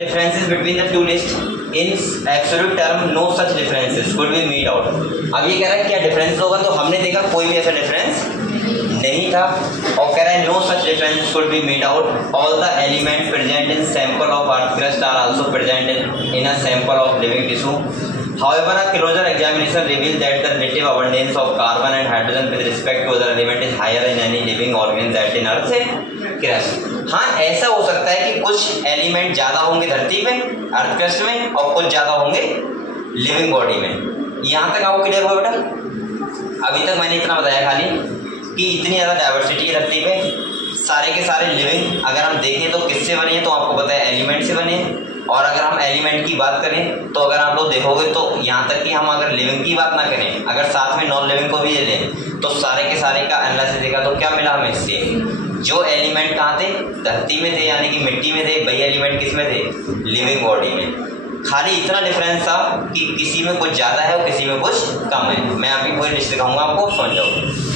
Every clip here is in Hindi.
Differences between the two lists in absolute term no such differences could be made out। अब ये कह रहा है क्या डिफरेंस होगा, तो हमने देखा कोई भी ऐसा डिफरेंस नहीं था और कह रहा है no such differences could be made out, all the elements present in sample of earth crust are also present in a sample of living tissue। However, a closer examination reveals that the relative abundance of carbon and hydrogen with respect to other element is higher in any living organism than in earth crust। हाँ, ऐसा हो सकता है कि कुछ एलिमेंट ज्यादा होंगे धरती में अर्थ क्रस्ट में और कुछ ज्यादा होंगे लिविंग बॉडी में। यहाँ तक आपको क्लियर हुआ बेटा? अभी तक मैंने इतना बताया खाली कि इतनी ज्यादा डाइवर्सिटी है धरती पे, सारे के सारे लिविंग अगर हम देखें तो किससे बने हैं, तो आपको पता है एलिमेंट से बने हैं। और अगर हम एलिमेंट की बात करें तो अगर आप लोग देखोगे तो यहाँ तक कि हम अगर लिविंग की बात ना करें, अगर साथ में नॉन लिविंग को भी ले लें तो सारे के सारे का एनालिसिस देखा तो क्या मिला हमें इससे, जो एलिमेंट कहाँ थे धरती में थे यानी कि मिट्टी में थे, वही एलिमेंट किस में थे लिविंग बॉडी में। खाली इतना डिफरेंस था कि किसी में कुछ ज्यादा है और किसी में कुछ कम है। मैं अभी पूरी लिस्ट दिखाऊंगा आपको, समझ जाओ।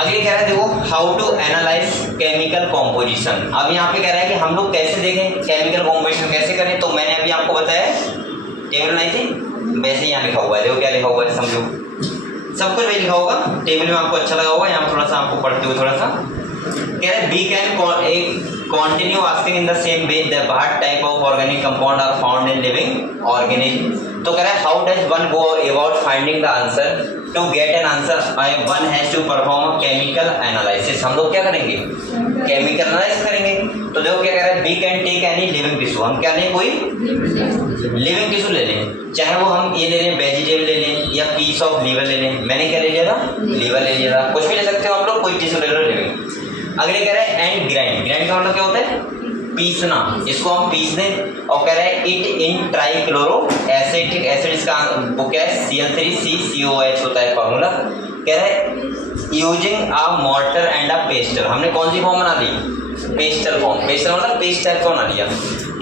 अगले कह रहा है देखो how to analyse chemical composition. अब यहाँ पे कह रहा है कि हम लोग कैसे देखें केमिकल कॉम्पोजिशन कैसे करें, तो मैंने अभी आपको बताया टेबल नहीं थी, वैसे यहाँ लिखा हुआ है, देखो क्या लिखा हुआ है, समझो सब कुछ वही लिखा होगा, टेबल में आपको अच्छा लगा होगा। यहाँ थोड़ा सा आपको पढ़ते हुए थोड़ा सा कह रहे we can continue asking in the same way the what type of organic compound are found in living organism। तो कह रहा है how does one go about finding the answer, to get an answer one has to perform a chemical analysis। हम लोग क्या करेंगे केमिकल एनालिसिस करेंगे। तो देखो क्या कह रहा है we can take any living tissue, हम क्या लें कोई लिविंग टिश्यू ले लें, चाहे वो हम ये ले लें वेजिटेबल ले लें या पीस ऑफ लीवर ले लें। मैंने क्या ले लिया था लीवर ले लिया था, कुछ भी ले सकते हो आप लोग, कोई टिश्यू ले लो लिविंग। अगले कह रहे हैं एंड ग्राइंड, ग्राइंड का मतलब क्या होता है पीसना, इसको हम पीस दें। और कह रहे हैं it in trichloro acetic acid, इसका वो क्या है Cl3CCOH होता है फॉर्मूला। कह रहे हैं using a mortar and a Pasteur, हमने कौन सी फॉर्म बना ली पेस्टर फॉर्म। पेस्टर मतलब पेस्ट टाइप का बना लिया,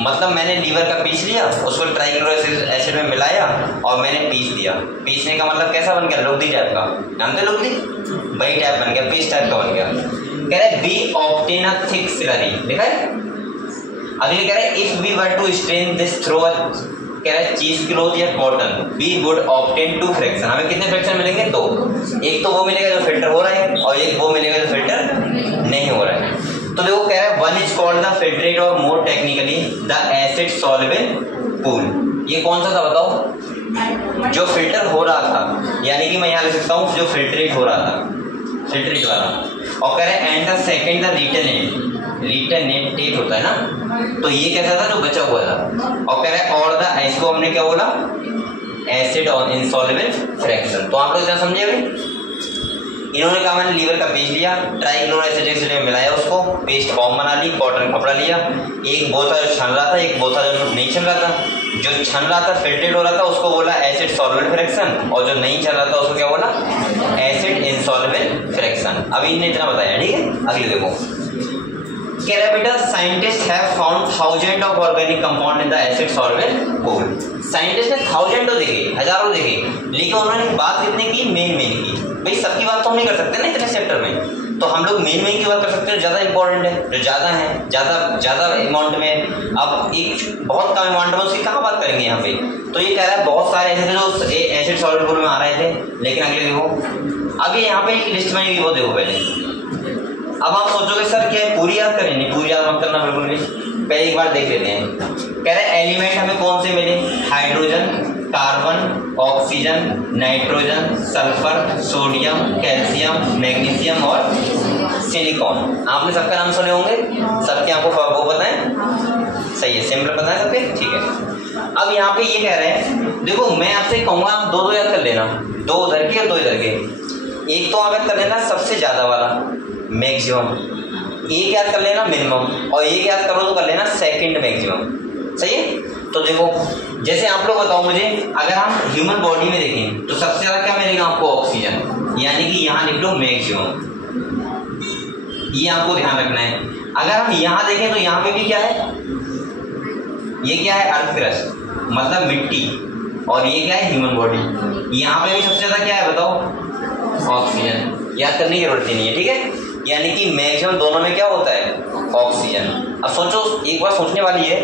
मतलब मैंने लीवर का पीस लिया, उसको ट्राइक्लोरो एसिड में मिलाया और मैंने पीस दिया। पीसने का मतलब कैसा बन गया लुगदी टाइप का, जानते लुगदी, वही टाइप बन गया, पेस्ट टाइप का बन गया। कह रहे be obtain a thick slurry, देखा है। अगले कह रहे if we were to strain this through कह रहे चीज क्लॉथ या cotton we would obtain two fraction. हमें कितने फ्रैक्शन मिलेंगे दो, एक तो वो मिलेगा जो फिल्टर हो रहा है और एक वो मिलेगा जो फिल्टर नहीं हो रहा है। तो देखो कह रहे हैं one is called the filtrate और more technically the acid soluble pool. ये कौन सा था बताओ, जो फिल्टर हो रहा था, यानी कि मैं यहाँ लिख सकता हूँ जो फिल्ट्रेट हो रहा था, फिल्ट्रेट वाला। और कह रहे हैं एंड द सेकंड द रिटर्नेट होता है ना, तो ये कैसा था जो बचा हुआ था। और कह रहे हैं और द इसको हमने क्या बोला एसिड और इनसॉल्युबल फ्रैक्शन। तो आप लोग क्या समझे अभी, इन्होंने कहा मैंने लीवर का पेस्ट लिया, ट्राइक्लोरो एसिड में मिलाया, उसको पेस्ट फॉर्म बना ली, कॉटन कपड़ा लिया, एक वो था जो छन रहा था, एक वो था जो नहीं छन रहा था। जो छन रहा था फिल्ट्रेट हो रहा था उसको बोला एसिड सॉल्युबल फ्रैक्शन, और जो नहीं छन रहा था उसको क्या बोला एसिड इनसॉल्युबल फ्रैक्शन। अभी इन्हें इतना बताया, ठीक है। अगले देखो कह रहा बेटा scientist have found thousand of organic compound in the acid soluble pool. Scientist ने थाउजेंड तो देखे, हजारों देखे, लेकिन उन्होंने बात कितने की मेन की। भाई सबकी बात तो हम नहीं कर सकते ना इतने चैप्टर में, तो हम लोग मेन की बात कर सकते हैं, ज्यादा इंपॉर्टेंट है, जो ज्यादा है ज्यादा अमाउंट में। अब एक बहुत कम अमाउंट में उसकी कहाँ बात करेंगे यहाँ पे। तो ये कह रहा है बहुत सारे ऐसे थे जो एसिड सॉल्युबल पूल में आ रहे थे, लेकिन अगले देखो अभी यहाँ पे एक लिस्ट बनी हुई, वो देखो पहले। अब आप सोचोगे सर क्या है पूरी याद करें, नहीं पूरी याद मत करना बिल्कुल भी, पहले एक बार देख लेते हैं। कह रहे एलिमेंट हमें कौन से मिले, hydrogen, carbon, oxygen, nitrogen, sulphur, sodium, calcium, magnesium और सिलिकॉन। आपने सबका नाम सुने होंगे, सबके आपको वो पता है, सही है, सिंपल पता है सबके, ठीक है। अब यहाँ पे ये कह रहे हैं देखो मैं आपसे कहूंगा आप दो याद कर लेना, दो उधर के और दो इधर के। एक तो आप याद कर लेना सबसे ज्यादा वाला मैक्सिमम, एक याद कर लेना मिनिमम, और एक याद करो तो कर लेना सेकंड मैक्सिमम, सही है। तो देखो जैसे आप लोग बताओ मुझे, अगर हम ह्यूमन बॉडी में देखें तो सबसे ज्यादा क्या मिलेगा आपको ऑक्सीजन, यानी कि यहाँ लिख लो मैक्सिमम, ये आपको ध्यान रखना है। अगर हम यहाँ देखें तो यहाँ पे भी क्या है, ये क्या है अर्थ क्रस्ट मतलब मिट्टी, और ये क्या है ह्यूमन बॉडी। यहाँ पे भी सबसे ज्यादा क्या है बताओ ऑक्सीजन, याद करने की जरूरत ही नहीं है, ठीक है। यानी कि मैक्सिमम दोनों में क्या होता है ऑक्सीजन। अब सोचो एक बार सोचने वाली है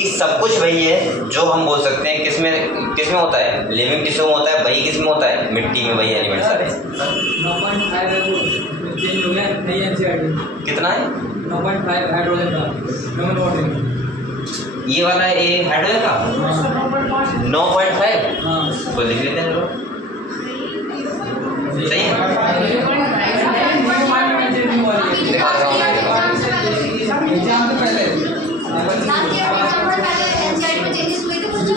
कि सब कुछ वही है जो हम बोल सकते हैं किसमें होता है, लिविंग टिश्यू में होता है, वही किसमें होता है, मिट्टी में वही एलिमेंट सारे। 9.5 कितना है? 9.5 हाइड्रोजन का, ये वाला है ये हाइड्रोजन का 9.5 तो लिख लेते हैं लोग, सही है।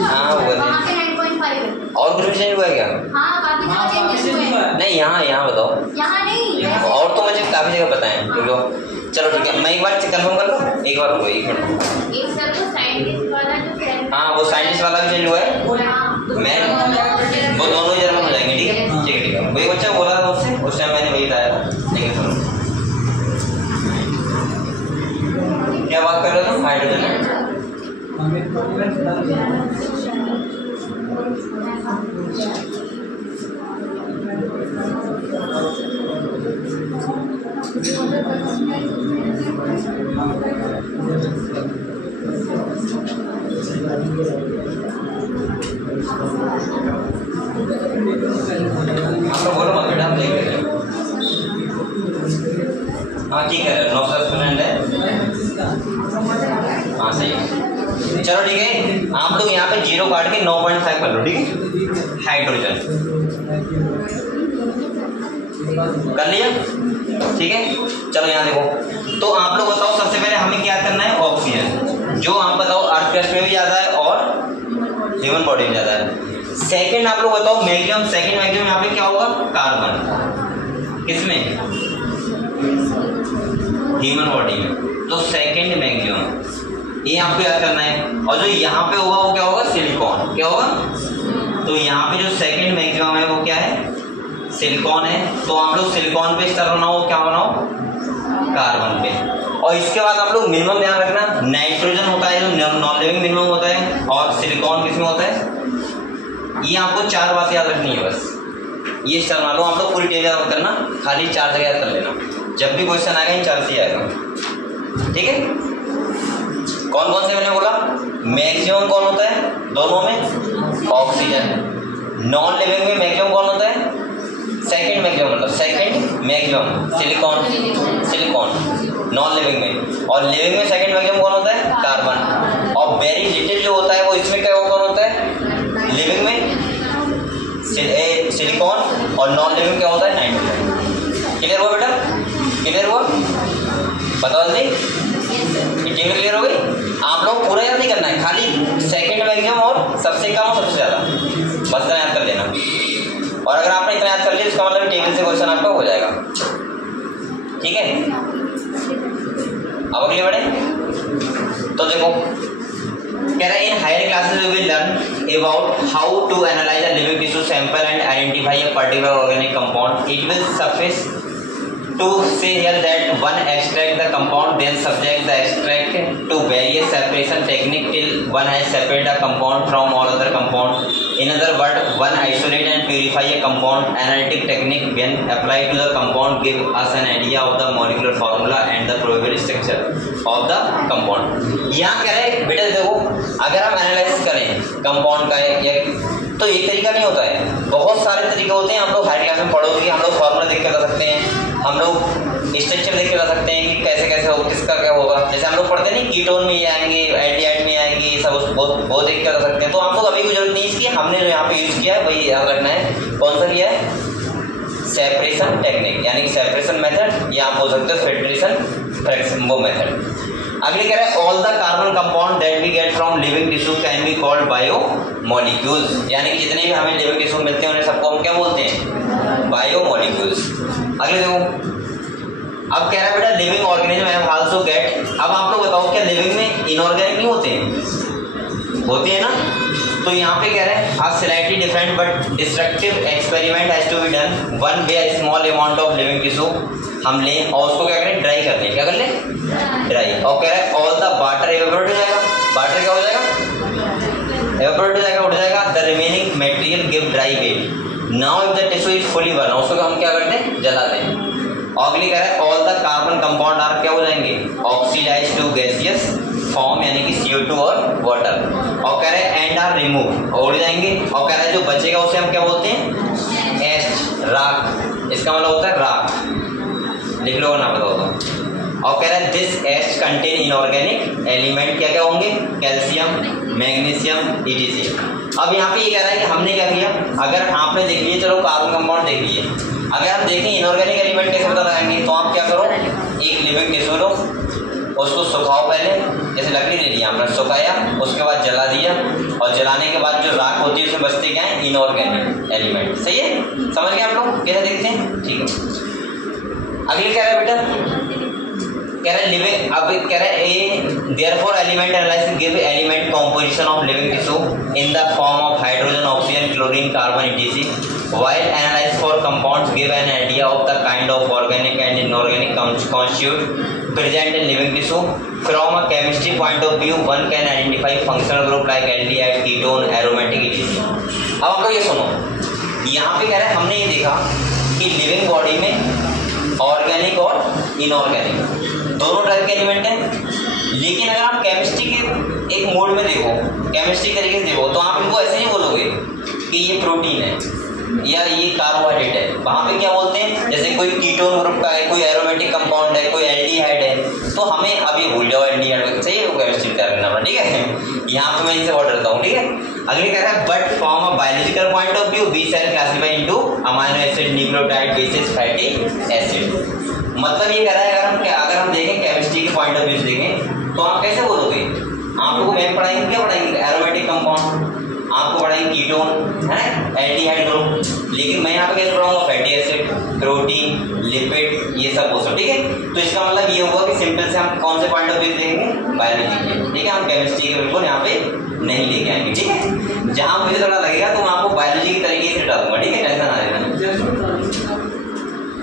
हाँ हुआ था। और कुछ भी चेंज हुआ है क्या? नहीं यहाँ बताओ। और तो मुझे काफी जगह पता है क्योंकि चलो ठीक है, मैं एक बार कंफर्म कर लूँ, एक बार रुको, एक मिनट। हाँ वो साइंटिस्ट वाला भी चेंज हुआ है, मैं वो दोनों जर्मन हो जाएंगे, ठीक है ठीक है ठीक है। वही बच्चा बोला था उससे, उस टाइम मैंने वही बताया था। ठीक है सुनो, क्या बात कर रहे हो तुम? हाइड्रोजन बोलो मत बेटा, हम देख रहे हैं। हाँ ठीक है, 9% है। हाँ सही है, चलो ठीक है। आप लोग यहाँ पे 0 काट के 9.5 कर लो, ठीक है। हाइड्रोजन कर लिया, ठीक है। चलो यहाँ देखो, तो आप लोग बताओ सबसे पहले हमें क्या करना है, ऑक्सीजन, जो आप बताओ अर्थ क्रस्ट में भी ज़्यादा है और ह्यूमन बॉडी में ज़्यादा है। सेकंड आप लोग बताओ मैक्सिमम, सेकंड मैक्सिमम यहाँ पे क्या होगा, कार्बन, किसमें, ह्यूमन बॉडी में, तो सेकंड मैक्सिमम ये आपको याद करना है। और जो यहाँ पे होगा वो क्या होगा, सिलिकॉन, क्या होगा, तो यहाँ पे जो सेकंड मैक्सिमम है वो क्या है, सिलिकॉन है। तो आप लोग सिलिकॉन पे स्टार बनाओ, क्या बनाओ, कार्बन पे। और इसके बाद आप लोग मिनिमम ध्यान रखना, नाइट्रोजन होता है जो नॉन लिविंग मिनिमम होता है, और सिलिकॉन किसमें होता है। ये आपको 4 बात याद रखनी है बस, ये स्टार मान लो। आप लोग पूरी टेबल याद करना, खाली 4 जगह याद कर लेना, जब भी क्वेश्चन आएगा इन 4 से आएगा, ठीक है। कौन कौन से मैंने बोला, मैक्सिमम कौन होता है दोनों में, ऑक्सीजन। नॉन लिविंग में मैक्सिमम कौन होता है, सेकंड मैक्सिमम, मतलब second maximum silicon non living में। और लिविंग में सेकंड मैक्सिमम कौन होता है, कार्बन। और वेरी लिटिल जो होता है वो इसमें क्या कौन होता है, लिविंग में सिलिकॉन, और नॉन लिविंग क्या होता है, नाइट्रोजन। क्लियर हुआ बेटा, क्लियर हुआ, बताओ जल्दी, टेबल क्लियर हो गई। आप लोग पूरा याद नहीं करना है, खाली सेकंड मैक्सिमम और सबसे कम और सबसे ज्यादा, बस इतना याद कर लेना। और अगर आपने इतना याद कर लिया इसका मतलब टेबल से क्वेश्चन आपका हो जाएगा, ठीक है। अब अगले बढ़े, तो देखो कह रहा है in higher classes we will learn about how to analyse a living tissue sample and identify a particular organic compound. It will suffice to say here that one extract the compound, then subject the extract to various separation technique till one has separated a compound from all other compound. In other words, one isolate and purify a compound. Analytic technique when applied to the compound give us an idea of the molecular formula and the probable structure of the compound. यहाँ कह रहे हैं बेटा देखो, अगर हम एनालिसिस करें कंपाउंड का तो एक तरीका नहीं होता है, बहुत सारे तरीके होते हैं। हम लोग हायर क्लास में पढ़ोगे, हम लोग फॉर्मूला देख के बता सकते हैं, हम लोग स्ट्रक्चर देख के बता सकते हैं कि कैसे कैसे होगा, किसका क्या होगा। जैसे हम लोग पढ़ते नहीं, कीटोन में ये आएंगे, एल्डिहाइड में आएंगे, सब बहुत देख के बता सकते हैं। तो आप लोग अभी कोई जरूरत नहीं इसकी, हमने जो यहाँ पे यूज किया है वही याद रखना है। कौन सा किया है, सेपरेशन टेक्निक, यानी कि सेपरेशन मेथड, या आप बोल सकते हो फिल्ट्रेशन वो मेथड। अगले कह रहा है all the carbon compound that we get from living tissue can be called biomolecules, यानी कि जितने भी हमें लिविंग टिश्यू मिलते हैं उन्हें सबको हम क्या बोलते हैं, बायो मॉलिक्यूल्स। अगले देखो, अब कह रहा है बेटा living organism have also get. अब आप लोग बताओ क्या लिविंग में इनऑर्गेनिक नहीं होते हैं, होते हैं ना। तो यहाँ पे कह रहे हैं a slightly different but destructive experiment has to be done. One way a small amount of living tissue हम लें और उसको क्या करें, ड्राई कर लें। क्या कर लें, ड्राई। और कह रहा है ऑल द वाटर एवेपोरेट हो जाएगा, वाटर क्या हो जाएगा, एवेपोरेट हो जाएगा, उड़ जाएगा। The remaining material give dry weight. Now if the tissue is fully burn, उसको हम क्या करते हैं, जला दें। और अगली कह रहा है all the carbon compound are क्या हो जाएंगे, ऑक्सीडाइज टू गैसियस फॉर्म यानी कि CO2 और वाटर। और कह रहे हैं एंड आर रिमूव, उड़ जाएंगे। और कह रहे हैं जो बचेगा उसे हम क्या बोलते हैं, एस्ट, राख। इसका मतलब होता है राख, लिख लो ना बताओ तो। और कह रहे हैं दिस एस्ट कंटेन इनऑर्गेनिक एलिमेंट, क्या क्या होंगे, कैल्शियम, मैग्नीशियम, ETC। अब यहाँ पे ये कह रहा है कि हमने क्या किया, अगर आपने देख लिया, चलो कार्बन कंपाउंड देख लिए, अगर हम देखें इनऑर्गेनिक एलिमेंट कैसे पता लगाएंगे, तो आप क्या करो, एक लिविंग टिश्यू लो, उसको सुखाओ पहले, जैसे लकड़ी ले लिया हमने, सुखाया, उसके बाद जला दिया, और जलाने के बाद जो राख होती है उसमें बचते क्या है, इनऑर्गेनिक एलिमेंट। सही है, समझ गए आप लोग कैसे देखते हैं, ठीक है। अगले कह रहा है बेटा, कह रहा है लिविंग, अब कह रहा है a therefore element analysis give element composition of living tissue in the form of hydrogen, oxygen, chlorine, carbon, ETC, while analysis for compounds give an idea of the kind of organic and inorganic constitute present in living tissue. From a chemistry point of view, one can identify functional group like aldehyde, ketone, aromatic, ETC. अब आप लोग ये सुनो, यहाँ पे कह रहे हैं हमने ये देखा कि लिविंग बॉडी में ऑर्गेनिक और इनऑर्गेनिक दोनों टाइप के एलिमेंट हैं, लेकिन अगर आप केमिस्ट्री के एक मोड में देखो, केमिस्ट्री तरीके से देखो, तो आप इनको ऐसे नहीं बोलोगे कि ये प्रोटीन है या ये कार्बोहाइड्रेट है। वहाँ पे क्या बोलते हैं, जैसे कोई कीटोन ग्रुप का है, कोई एरोमेटिक कंपाउंड है, कोई एल्डिहाइड है, तो हमें अभी भूल जाओ एल्डिहाइड, सही है, वो केमिस्ट्री तैयार करना पड़ा, ठीक है। यहाँ पे मैं इनसे वर्ड करता हूँ, ठीक है। अगले कह रहा है but from a biological point of view we shall classify into amino acid, nucleotide, basis, fatty acid. मतलब ये कह रहा है अगर हम देखें केमिस्ट्री के पॉइंट ऑफ व्यू से देखें, तो आप कैसे बोलोगे, आप लोगों को मैम पढ़ाएंगे, क्या पढ़ाएंगे, एरोमेटिक कंपाउंड, आपको पढ़ाएंगे कीटोन है, एल्डिहाइड ग्रुप, लेकिन मैं यहाँ पे कैसे पढ़ाऊंगा, फैटी एसिड, प्रोटीन, लिपिड, ये सब वो सब, ठीक है। तो इसका मतलब ये होगा कि सिंपल से हम कौन से पॉइंट ऑफ व्यू देखेंगे, बायोलॉजी के, ठीक है। हम केमिस्ट्री के बिल्कुल यहाँ पे नहीं लेके आएंगे, ठीक है। जहाँ मुझे थोड़ा लगेगा तो मैं आपको बायोलॉजी के तरीके से डालूंगा, ठीक है, टेंशन ना लेना।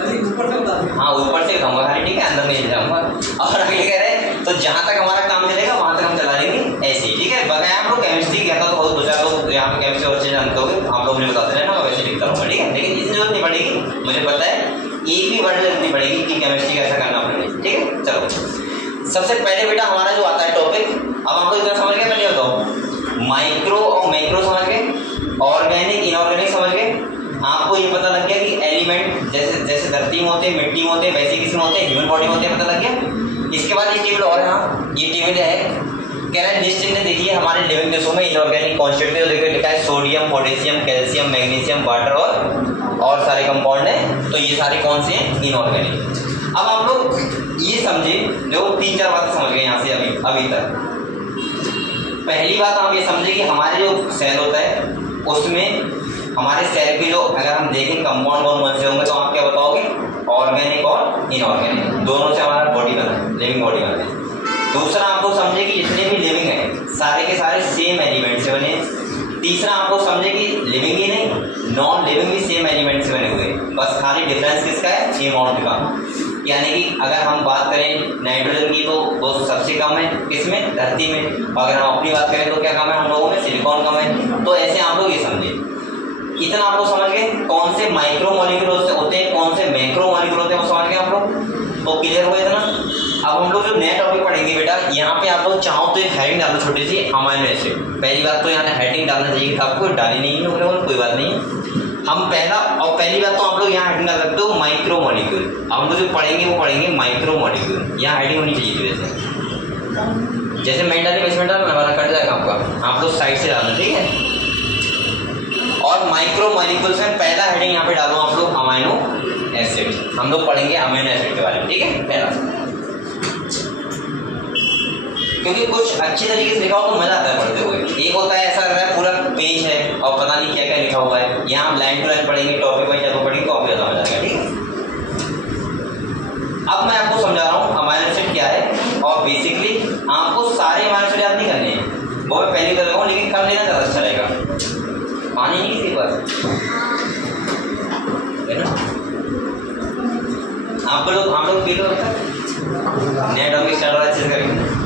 हाँ ऊपर से खाऊंगा खाली, ठीक है, अंदर नहीं जाऊंगा। और आगे कह रहे हैं तो जहाँ तक हमारा काम चलेगा वहाँ तक हम चला लेंगे ऐसे ही, ठीक है। बताया आप लोग केमिस्ट्री कहता तो बहुत दो चार लोग यहाँ पे केमिस्ट्री अच्छे जानते होंगे, आप लोग मुझे बताते रहना, मैं वैसे लिखता रहूँगा, ठीक है। लेकिन इसकी जरूरत नहीं पड़ेगी, मुझे पता है एक भी वर्ड जरूरत नहीं पड़ेगी कि केमिस्ट्री कैसा करना पड़ेगा, ठीक है। चलो सबसे पहले बेटा हमारा जो आता है टॉपिक, अब आप लोग इतना समझ गए, पहले बताओ, माइक्रो और मैक्रो समझ गए, ऑर्गेनिक इनऑर्गेनिक समझ गए। आपको ये पता लग गया कि एलिमेंट जैसे जैसे धरती में होते हैं, मिट्टी में होते हैं, वैसे किसी में होते हैं, ह्यूमन बॉडी में होते हैं, पता लग गया। इसके बाद ये टेबल और, हाँ ये टेबल है, कह रहा है लिस्ट इनने देखिए हमारे लिविंग टिश्यू में इनऑर्गेनिक कॉन्स्टिट्यूएंट देखिए लिखा है sodium, potassium, calcium, magnesium, water और सारे कंपाउंड हैं, तो ये सारे कौन से हैं, इनऑर्गेनिक। अब आप लोग ये समझे, जो 3-4 बातें समझ गए यहाँ से अभी तक। पहली बात आप ये समझे कि हमारे जो सेल होता है उसमें हमारे सेल के जो अगर हम देखें कंपाउंड कौन से होंगे, तो आप क्या बताओगे, ऑर्गेनिक और इनऑर्गेनिक दोनों से हमारा बॉडी बना है, लिविंग बॉडी बना है। दूसरा आपको समझे कि जितने भी लिविंग है सारे के सारे सेम एलिमेंट से बने। तीसरा आपको समझे कि लिविंग ही नहीं नॉन लिविंग भी सेम एलिमेंट से बने हुए, बस खाली डिफरेंस किसका है, अमाउंट का। यानी कि अगर हम बात करें नाइट्रोजन की तो वो सबसे कम है किसमें, धरती में। अगर हम अपनी बात करें तो क्या कम है हम लोगों में, सिलिकॉन कम है। तो ऐसे आप लोग ये समझे, इतना आप लोग समझ गए कौन से माइक्रो मॉलिक्यूल होते हैं, कौन से मैक्रो मॉलिक्यूल होते हैं, वो समझ गए आप लोग, तो क्लियर हो इतना। अब हम लोग जो नया टॉपिक पढ़ेंगे बेटा, यहाँ पे आप लोग चाहो तो एक हेडिंग डालो छोटी सी, अमाइनो एसिड। पहली बात तो यहाँ हेडिंग डालना चाहिए था आपको, डाली नहीं है कोई बात नहीं है। हम पहली बात तो आप लोग यहाँ हेडिंग डाल सकते हो माइक्रो मॉलिक्यूल। हम लोग जो पढ़ेंगे वो पढ़ेंगे माइक्रो मॉलिक्यूल, यहाँ हेडिंग होनी चाहिए थी। जैसे मैं डाली बेसमेंट डालना हमारा कट जाएगा आपका, आप लोग साइड से डालना, ठीक है। और माइक्रो मॉलिक्यूल्स में पहला हेडिंग यहाँ पे डालो आप लोग अमाइनो एसिड। हम लोग पढ़ेंगे अमाइनो एसिड के बारे में, ठीक है पहला, क्योंकि कुछ अच्छी तरीके से लिखा हो तो मजा आता है पढ़ते हुए। एक होता है ऐसा लग रहा है पूरा पेज है और पता नहीं क्या क्या लिखा हुआ है, यहाँ हम लाइन टू लाइन पढ़ेंगे, टॉपिक वाइज जब पढ़ेंगे तो आपको ज़्यादा मजा आएगा, ठीक है। अब मैं आपको समझा रहा हूँ अमाइनो एसिड क्या है, और बेसिकली आपको सारे अमाइनो एसिड याद नहीं करने हैं, वो मैं पहले कर रहा हूँ, लेकिन कर लेना ज़्यादा अच्छा रहेगा। पानी नहीं किसी पास है ना, आप लोग पी लो, नया टॉपिक स्टार्ट हो अच्छे से करेंगे।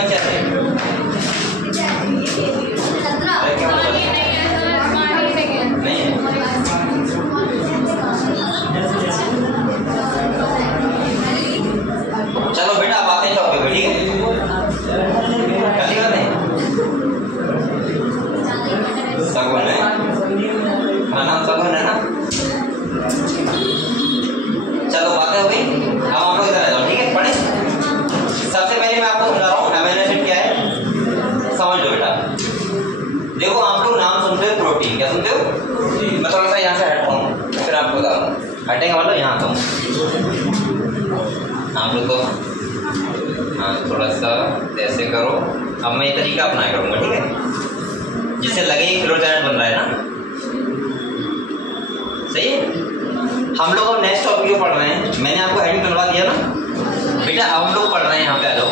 बच्चे आते हैं? अरे क्या मतलब? नहीं है। चलो बेटा आप आते हैं टॉपिक पे, ठीक है? खाली बात नहीं सगुन है, खाना सगुन है ना। चलो बातें हो गई, अब आप लोग इधर आ जाओ, ठीक है? पढ़े। सबसे पहले मैं आपको समझा रहा हूँ अमीनो एसिड क्या है, समझ लो बेटा। देखो आप लोग नाम सुनते हो प्रोटीन, क्या सुनते हो? मैं थोड़ा सा यहाँ से हटता हूँ फिर आपको बताऊँ। हटेंगे मतलब यहाँ आता हूँ आप लोग को। हाँ थोड़ा सा ऐसे करो। अब मैं ये तरीका अपनाया करूँगा, ठीक है? जिससे लगे फ्लोचार्ट बन रहा है ना, सही है? हम लोग अब नेक्स्ट टॉपिक पढ़ रहे हैं। मैंने आपको हेडिंग करवा दिया ना बेटा। अब हम लोग पढ़ रहे हैं, यहाँ पे आ जाओ।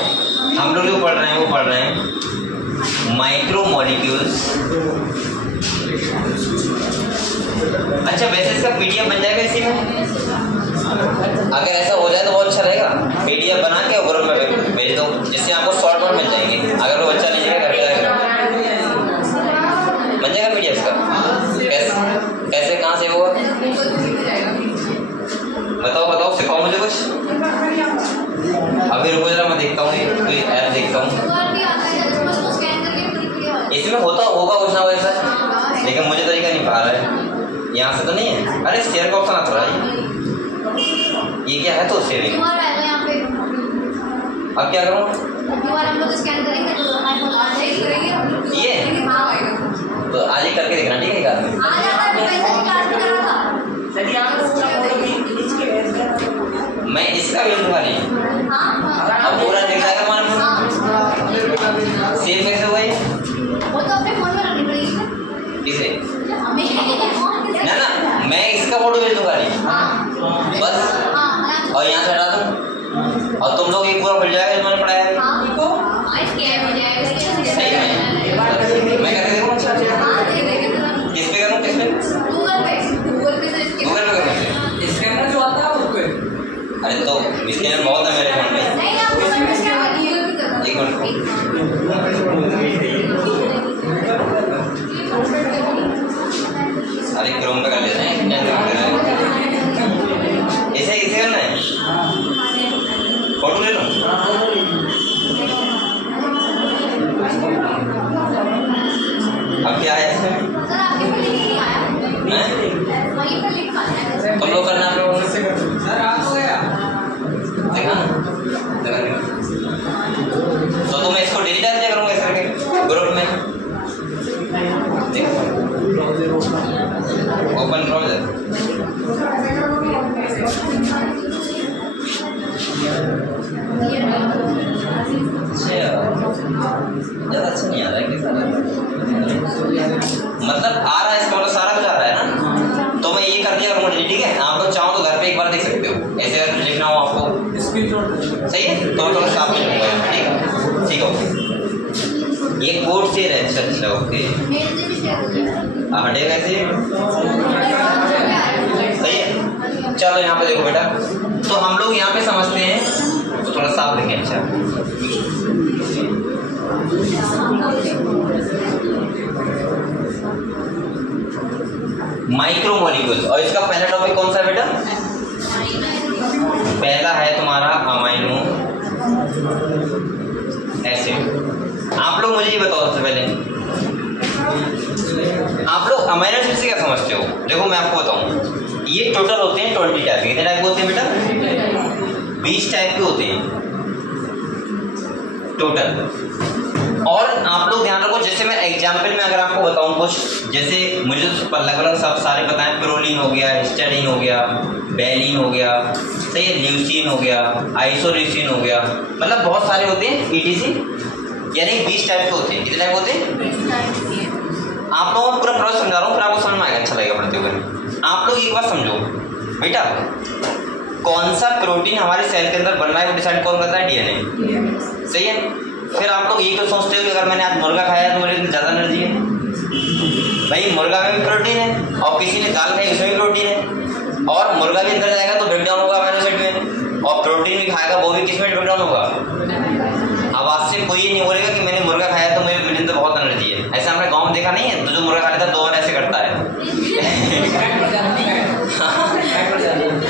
हम लोग जो पढ़ रहे हैं वो पढ़ रहे हैं माइक्रो मॉलिक्यूल्स। अच्छा वैसे इसका पीडीएफ बन जाएगा इसी में, अगर ऐसा हो जाए तो बहुत अच्छा रहेगा। पीडीएफ बना के ग्रुप में भेज दो, जिससे आपको शॉर्ट नोट मिल जाएंगे। अगर वो बच्चा लीजिएगा घर पे जाएगा बन जाएगा पीडीएफ का। कैसे कहाँ से होगा बताओ बताओ, सिखाओ मुझे कुछ। अभी रुको जरा मैं देखता हूँ, कोई ऐप देखता हूँ। इसमें होता होगा कुछ ना वैसा, लेकिन मुझे तरीका नहीं पा रहा है। यहाँ से तो नहीं है। अरे शेयर का ऑप्शन आता रहा है, ये क्या है? तो शेयरिंग। अब क्या करूँ? ये तो आज ही करके देखना, ठीक है? एक आदमी मैं इसका भेज दूंगा नहीं। अब पूरा देख जाएगा हमारा। सेव कैसे हुआ ये? वो तो अपने फोन में रखनी पड़ेगी। किसे? ना ना मैं इसका फोटो भेज दूंगा नहीं बस, और यहाँ से हटा दूँ और तुम लोग एक पूरा खुल जाएगा जो मैंने पढ़ाया है। सही है। मैं करके देखूँ? किस पे करूँ? किस पे? गूगल पे करूँ? स्कैनर जो आता है उस पे। अरे तो स्कैनर बहुत है मेरे फोन में। एक मिनट अरे क्रोम पे कर लेते हैं। इसे इसे करना है, फोटो ले लो। अब क्या है इसमें? तुम लोग करना आप लोग देखा तो मैं इसको डेली डाल दिया करूँगा इस करके ग्रुप में। ओपन ब्राउज़र ज़्यादा अच्छा नहीं आ रहा है, कैसा मतलब आ रहा है इसका मतलब सारा कुछ आ रहा है ना। तो मैं ये कर दिया करूँगा, ठीक है? आप लोग चाहो तो घर पे एक बार देख सकते हो, ऐसे अगर लिखना हो आपको। सही है? तो थोड़ा साफ में लिखूंगा, ठीक है? ठीक है। ये कोड से है। अच्छा ओके, हटेगा ऐसे। सही है। चलो यहाँ पे देखो बेटा, तो हम लोग यहाँ पे समझते हैं तो थोड़ा साफ लिखें। अच्छा माइक्रो मॉलिक्यूल्स, और इसका पहला टॉपिक कौन सा है बेटा? पहला है तुम्हारा अमाइनो एसिड। आप लोग मुझे ये बताओ सबसे पहले, आप लोग अमाइनो एसिड से क्या समझते हो? देखो मैं आपको बताऊं, ये टोटल होते हैं 20 टाइप के। कितने टाइप के होते हैं बेटा? 20 टाइप के होते हैं टोटल। और आप लोग ध्यान रखो, जैसे मैं एग्जाम्पल में अगर आपको बताऊं कुछ, जैसे मुझे लगभग सब सारे पता है। प्रोलीन हो गया, हिस्टाडीन हो गया, वैलिन हो गया, सही है, ल्यूसीन हो गया, आइसोल्यूसिन हो गया, मतलब बहुत सारे होते हैं ईटीसी, यानी 20 टाइप के होते हैं। कितने टाइप होते हैं? आप लोगों को पूरा प्रोसेस समझा रहा हूँ, फिर आपको समझ में आएगा, अच्छा लगेगा पढ़ते हुए। आप लोग एक बात समझो बेटा, कौन सा प्रोटीन हमारे सेल के अंदर बन रहा है वो डिसाइड कौन करता है? डीएनए। सही है। फिर आप लोग ये क्यों सोचते हो कि अगर मैंने आज मुर्गा खाया तो मेरे ज़्यादा एनर्जी है? भाई मुर्गा में भी प्रोटीन है, और किसी ने दाल खाई उसमें भी प्रोटीन है, और मुर्गा भी अंदर जाएगा तो ब्रेकडाउन होगा अमीनो एसिड में, और प्रोटीन भी खाएगा वो भी किस में ब्रेकडाउन होगा? आवाज से से कोई ये नहीं बोलेगा कि मैंने मुर्गा खाया तो मेरे अंदर बहुत एनर्जी है। ऐसा हमने गाँव में देखा नहीं है, तो जो मुर्गा खा लेता है 2 बार ऐसे करता है।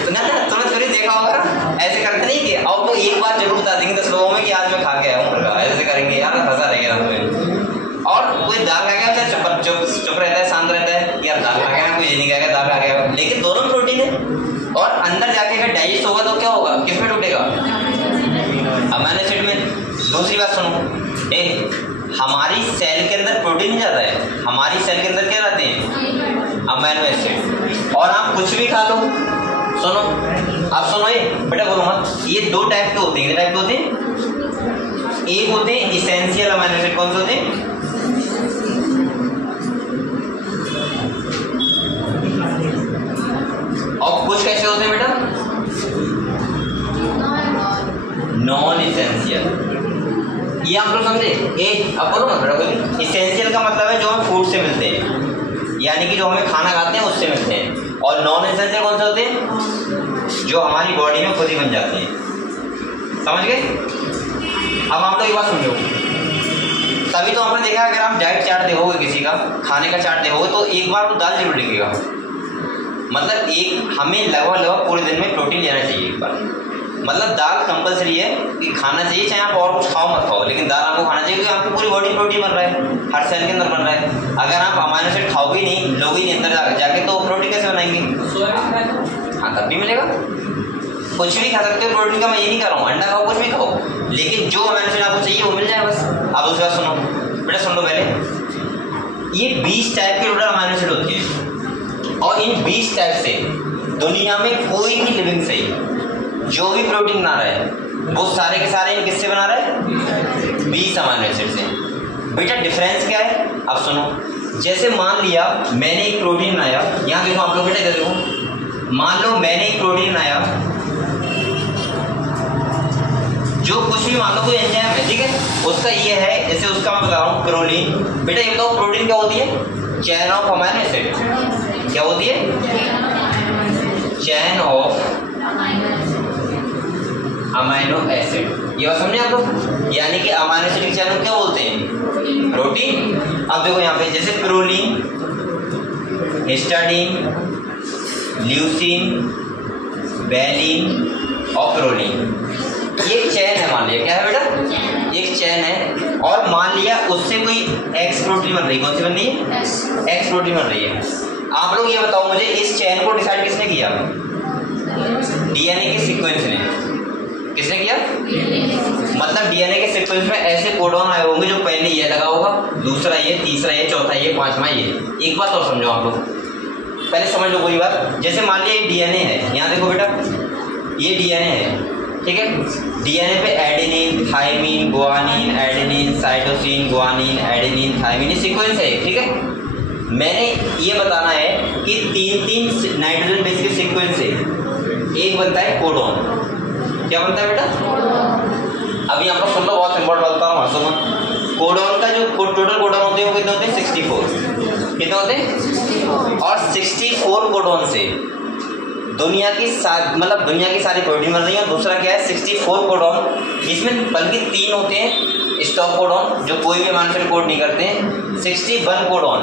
ना तुमने थोड़ी देखा होगा, ऐसे करते नहीं कि अब वो एक बार जरूर बता देंगे 10 लोगों में कि आज मैं खा के आया हूँ मुर्गा, ऐसे करेंगे यार, हंसा रहेगा तुम्हें। और कोई दाल खा गया चुप रहता है, शांत रहता है, यार दाल खा गया, कोई ये नहीं कहेगा दाल खा गया, लेकिन दोनों में प्रोटीन है। और अंदर जाके अगर डाइजेस्ट होगा तो क्या होगा, किस में टूटेगा, अमीनो एसिड में। दूसरी बात सुनो, हमारी सेल के अंदर प्रोटीन नहीं जाता है, हमारी सेल के अंदर क्या रहते हैं, अमीनो एसिड। और आप कुछ भी खा लो, सुनो आप सुनो, ये बेटा बोलो मत, ये 2 टाइप के होते हैं। कितने टाइप के होते हैं, एक होते हैं इसेंशियल अमीनो एसिड। कौन से होते हैं, और कुछ कैसे होते हैं बेटा, नॉन इसेंशियल। ये आप लोग समझे। अब बोलो मत बेटा कोई। इसेंशियल का मतलब है जो हमें फूड से मिलते हैं, यानी कि जो हमें खाना खाते हैं उससे मिलते हैं। और नॉन एसेंशियल कौन से होते हैं, जो हमारी बॉडी में खुद ही बन जाते हैं। समझ गए। अब आप लोग एक बात समझो, तभी तो आपने देखा अगर आप डाइट चार्ट देखोगे, किसी का खाने का चार्ट देखोगे, तो एक बार वो दाल जरूर लिखेगा। मतलब हमें लगभग पूरे दिन में प्रोटीन लेना चाहिए एक बार। मतलब दाल कंपलसरी है कि खाना चाहिए, चाहे आप और कुछ खाओ मत खाओ, लेकिन दाल आपको खाना चाहिए, क्योंकि आपकी पूरी बॉडी प्रोटीन बन रहा है, हर सेल के अंदर बन रहा है। अगर आप अमीनो एसिड खाओगे नहीं, लोगे नहीं अंदर जाके, तो प्रोटीन कैसे बनाएंगे, हाँ तब भी मिलेगा। कुछ भी खा सकते हो प्रोटीन का, मैं ये नहीं कर रहा हूँ, अंडा खाओ, कुछ भी खाओ, लेकिन जो अमीनो एसिड आपको चाहिए वो मिल जाए बस। अब उसके बाद सुनो बेटा, सुन लो पहले, ये 20 टाइप के टोटल अमीनो एसिड होती है। और इन 20 टाइप से दुनिया में कोई भी लिविंग सेल जो भी प्रोटीन बना रहा है, वो सारे के सारे इन किससे बना रहा है, 20 अमीनो एसिड से। बेटा डिफरेंस क्या है, अब सुनो। जैसे मान लिया मैंने एक प्रोटीन बनाया, यहाँ देखो आप लोग बेटा, इधर देखो, मान लो मैंने एक प्रोटीन बनाया, जो कुछ भी मान लो कोई एंजाइम है, ठीक है, उसका ये है, जैसे उसका मैं बता रहा हूँ प्रोटीन। बेटा ये बताओ प्रोटीन क्या होती है, चेन ऑफ अमीनो एसिड। क्या होती है, चेन ऑफ अमीनो एसिड। ये बात समझे आप लोग, यानी कि अमीनो एसिड के चैन को क्या बोलते हैं, प्रोटीन। अब देखो यहाँ पे जैसे प्रोलीन, हिस्टाडीन, ल्यूसीन, वैलिन और प्रोलीन, ये चैन है। मान लिया क्या है बेटा, एक चैन है। और मान लिया उससे कोई एक्स प्रोटीन बन रही है, कौन सी बन रही है, एक्स प्रोटीन बन रही है। आप लोग ये बताओ मुझे, इस चैन को डिसाइड किसने किया, डीएनए के सीक्वेंस ने। किसने किया, मतलब डीएनए के सीक्वेंस में ऐसे कोडॉन आए होंगे, जो पहले ये लगा होगा, दूसरा ये, तीसरा ये, चौथा ये, पांचवा ये। एक बात और समझो आप लोग, पहले समझ लो कोई बात। जैसे मान लिया ये डीएनए है, यहाँ देखो बेटा ये डीएनए है, ठीक है। डीएनए पे adenine, thymine, guanine, adenine, cytosine, guanine, adenine, thymine, ये सीक्वेंस है, ठीक है। मैंने ये बताना है कि 3 नाइट्रोजन बेस के सीक्वेंस से एक बनता है कोडॉन। क्या बनता है बेटा, अभी यहाँ पर सुन लो, बहुत इंपॉर्टेंट बताता हूँ, सुनो। कोडॉन का जो टोटल कोडॉन होते हैं वो कितने होते हैं, 64। कितने होते हैं, और 64 कोडॉन से दुनिया की सारी प्रोटीन बन रही है। और दूसरा क्या है, 64 कोडॉन, इसमें बल्कि 3 होते हैं स्टॉप कोडॉन, जो कोई भी अमीनो एसिड कोड नहीं करते हैं। 61 कोडॉन,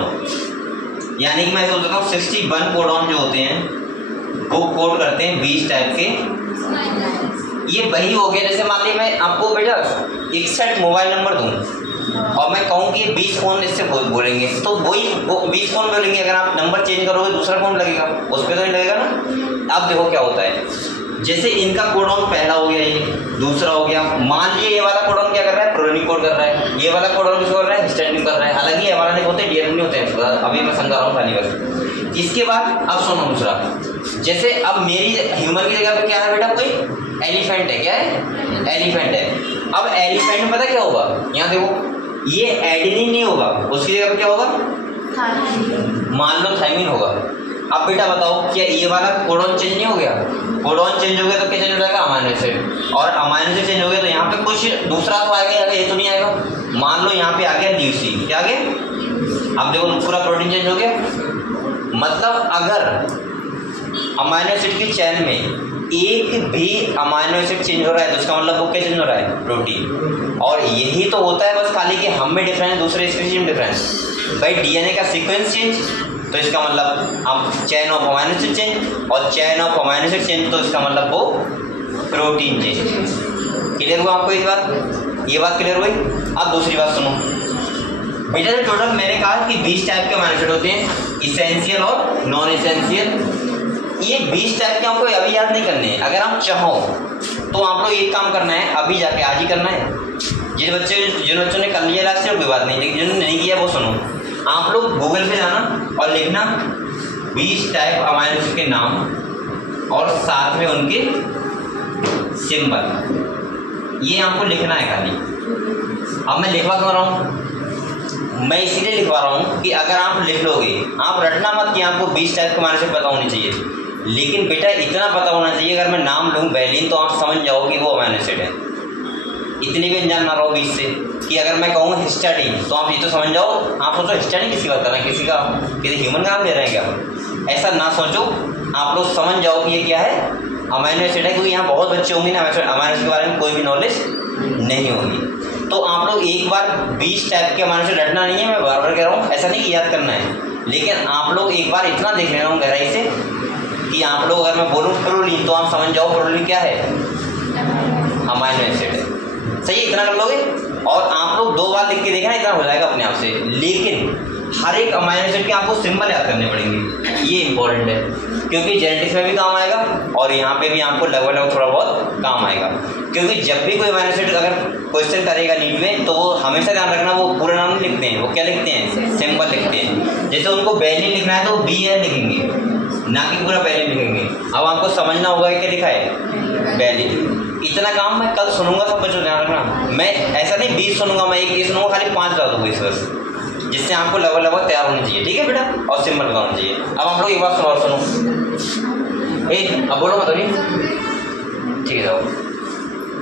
यानी कि मैं सोचता हूँ 61 कोडॉन जो होते हैं वो कोड करते हैं 20 टाइप के। ये वही हो गया, जैसे मान लीजिए मैं आपको बेटा 61 मोबाइल नंबर दूँ और मैं कहूँ कि 20 फ़ोन इससे बोलेंगे, तो वही 20 फ़ोन बोलेंगे। अगर आप नंबर चेंज करोगे दूसरा फ़ोन लगेगा, उस पर तो नहीं लगेगा ना। अब देखो क्या होता है, जैसे इनका कोडॉन पहला हो गया, ये दूसरा हो गया। मान लीजिए ये वाला कोडॉन क्या कर रहा है, प्रोलीन कोड कर रहा है, ये वाला कोडॉन किसको कर रहा है, हिस्टाडीन कर रहा है। हालांकि ये हमारा नहीं होते, डीएनए नहीं होते हैं, अभी मैं समझा रहा हूँ खाली बस। इसके बाद अब सुनो दूसरा, जैसे अब मेरी ह्यूमन की जगह पे क्या है बेटा, कोई एलिफेंट है। क्या है, एलिफेंट है। अब एलिफेंट में पता क्या होगा, यहाँ देखो ये एडेनिन नहीं होगा, उसकी जगह पे क्या होगा, मान लो थाइमिन होगा। अब बेटा बताओ, क्या ये वाला कोडॉन चेंज नहीं हो गया, कोडॉन चेंज हो गया तो क्या चेंज हो जाएगा, अमीनो एसिड। और अमीनो एसिड चेंज हो गया तो यहाँ पे कुछ दूसरा तो आएगा, ये तो नहीं आएगा। मान लो यहाँ पे आ गया ल्यूसीन, क्या आ गया, अब देखो पूरा प्रोटीन चेंज हो गया। मतलब अगर अमीनो एसिड की चैन में एक भी अमाइनो एसिड चेंज हो रहा है तो उसका मतलब वो क्या चेंज हो रहा है, प्रोटीन। और यही तो होता है बस, खाली कि हम में डिफरेंस, दूसरे स्पीशीज में डिफरेंस। भाई डीएनए का सीक्वेंस चेंज तो इसका मतलब हम chain of amino acid change, और chain of amino acid change तो इसका मतलब वो प्रोटीन चेंज। क्लियर हुआ आपको एक बात, ये बात क्लियर हुई। अब दूसरी बात सुनो बेटा, जो टोटल मैंने कहा कि 20 टाइप के अमाइनो एसिड होते हैं, इसेंशियल और नॉन इसेंशियल। ये 20 टाइप के आपको अभी याद नहीं करने हैं। अगर आप चाहो तो आप लोग एक काम करना है, अभी जाके आज ही करना है। जिन बच्चों ने कर लिया लास्ट से कोई बात नहीं, लेकिन जिन्होंने नहीं किया वो सुनो। आप लोग गूगल पे जाना और लिखना 20 टाइप अमाइनो एसिड के नाम और साथ में उनके सिंबल, ये आपको लिखना है खाली। अब मैं लिखवा क्यों रहा हूँ, मैं इसीलिए लिखवा रहा हूँ कि अगर आप लिख लोगे, आप रटना मत कि आपको 20 टाइप के अमाइनो एसिड पता होनी चाहिए, लेकिन बेटा इतना पता होना चाहिए अगर मैं नाम लूँ वैलिन तो आप समझ जाओ कि वो अमाइनो एसिड है। इतनी भी अनजान ना रहो 20 से कि अगर मैं कहूँगा हिस्टाडीन तो आप ये तो समझ जाओ, आप सोचो हिस्टाडीन किसी बात कर रहे हैं, किसी ह्यूमन का नाम ले रहे हैं क्या, ऐसा ना सोचो। आप लोग समझ जाओ कि ये क्या है, अमाइनो एसिड है। क्योंकि यहाँ बहुत बच्चे होंगे ना अमाइनो एसिड के बारे में कोई भी नॉलेज नहीं होगी, तो आप लोग एक बार 20 टाइप के अमाइनो एसिड रटना नहीं है, मैं बार बार कह रहा हूँ, ऐसा नहीं कि याद करना है, लेकिन आप लोग एक बार इतना देख लेना हूँ गहराई से कि आप लोग अगर मैं बोलूँ प्रोलीन तो आप समझ जाओ प्रोलीन क्या है, अमाइनो एसिड है। सही, इतना कर लोगे और आप लोग 2 बार लिख के देखना, इतना हो जाएगा अपने आप से। लेकिन हर एक अमाइनो एसिड के आपको सिंबल याद करने पड़ेंगे, ये इंपॉर्टेंट है, क्योंकि जेनेटिक्स में भी काम आएगा और यहाँ पे भी आपको लगभग थोड़ा बहुत काम आएगा। क्योंकि जब भी कोई अमाइनो एसिड अगर क्वेश्चन करेगा नीट में तो वो हमेशा ध्यान रखना, वो पूरा नाम नहीं लिखते हैं, वो क्या लिखते हैं, सिंबल लिखते हैं। जैसे उनको वैलिन लिखना है तो BN लिखेंगे, ना कि पूरा वैलिन लिखेंगे। अब आपको समझना होगा क्या लिखा है, वैलिन। इतना काम मैं कल सुनूंगा, सब बच्चों ध्यान रखना। मैं ऐसा नहीं 20 सुनूंगा, मैं एक सुनूंगा, खाली 5 बता दूंगा इस बस, जिससे आपको लगभग तैयार होनी चाहिए। ठीक है बेटा, और सिंबल बताना चाहिए। अब आप लोग एक बात सुनो और सुनो, एक अब बोलो मत अभी, ठीक है।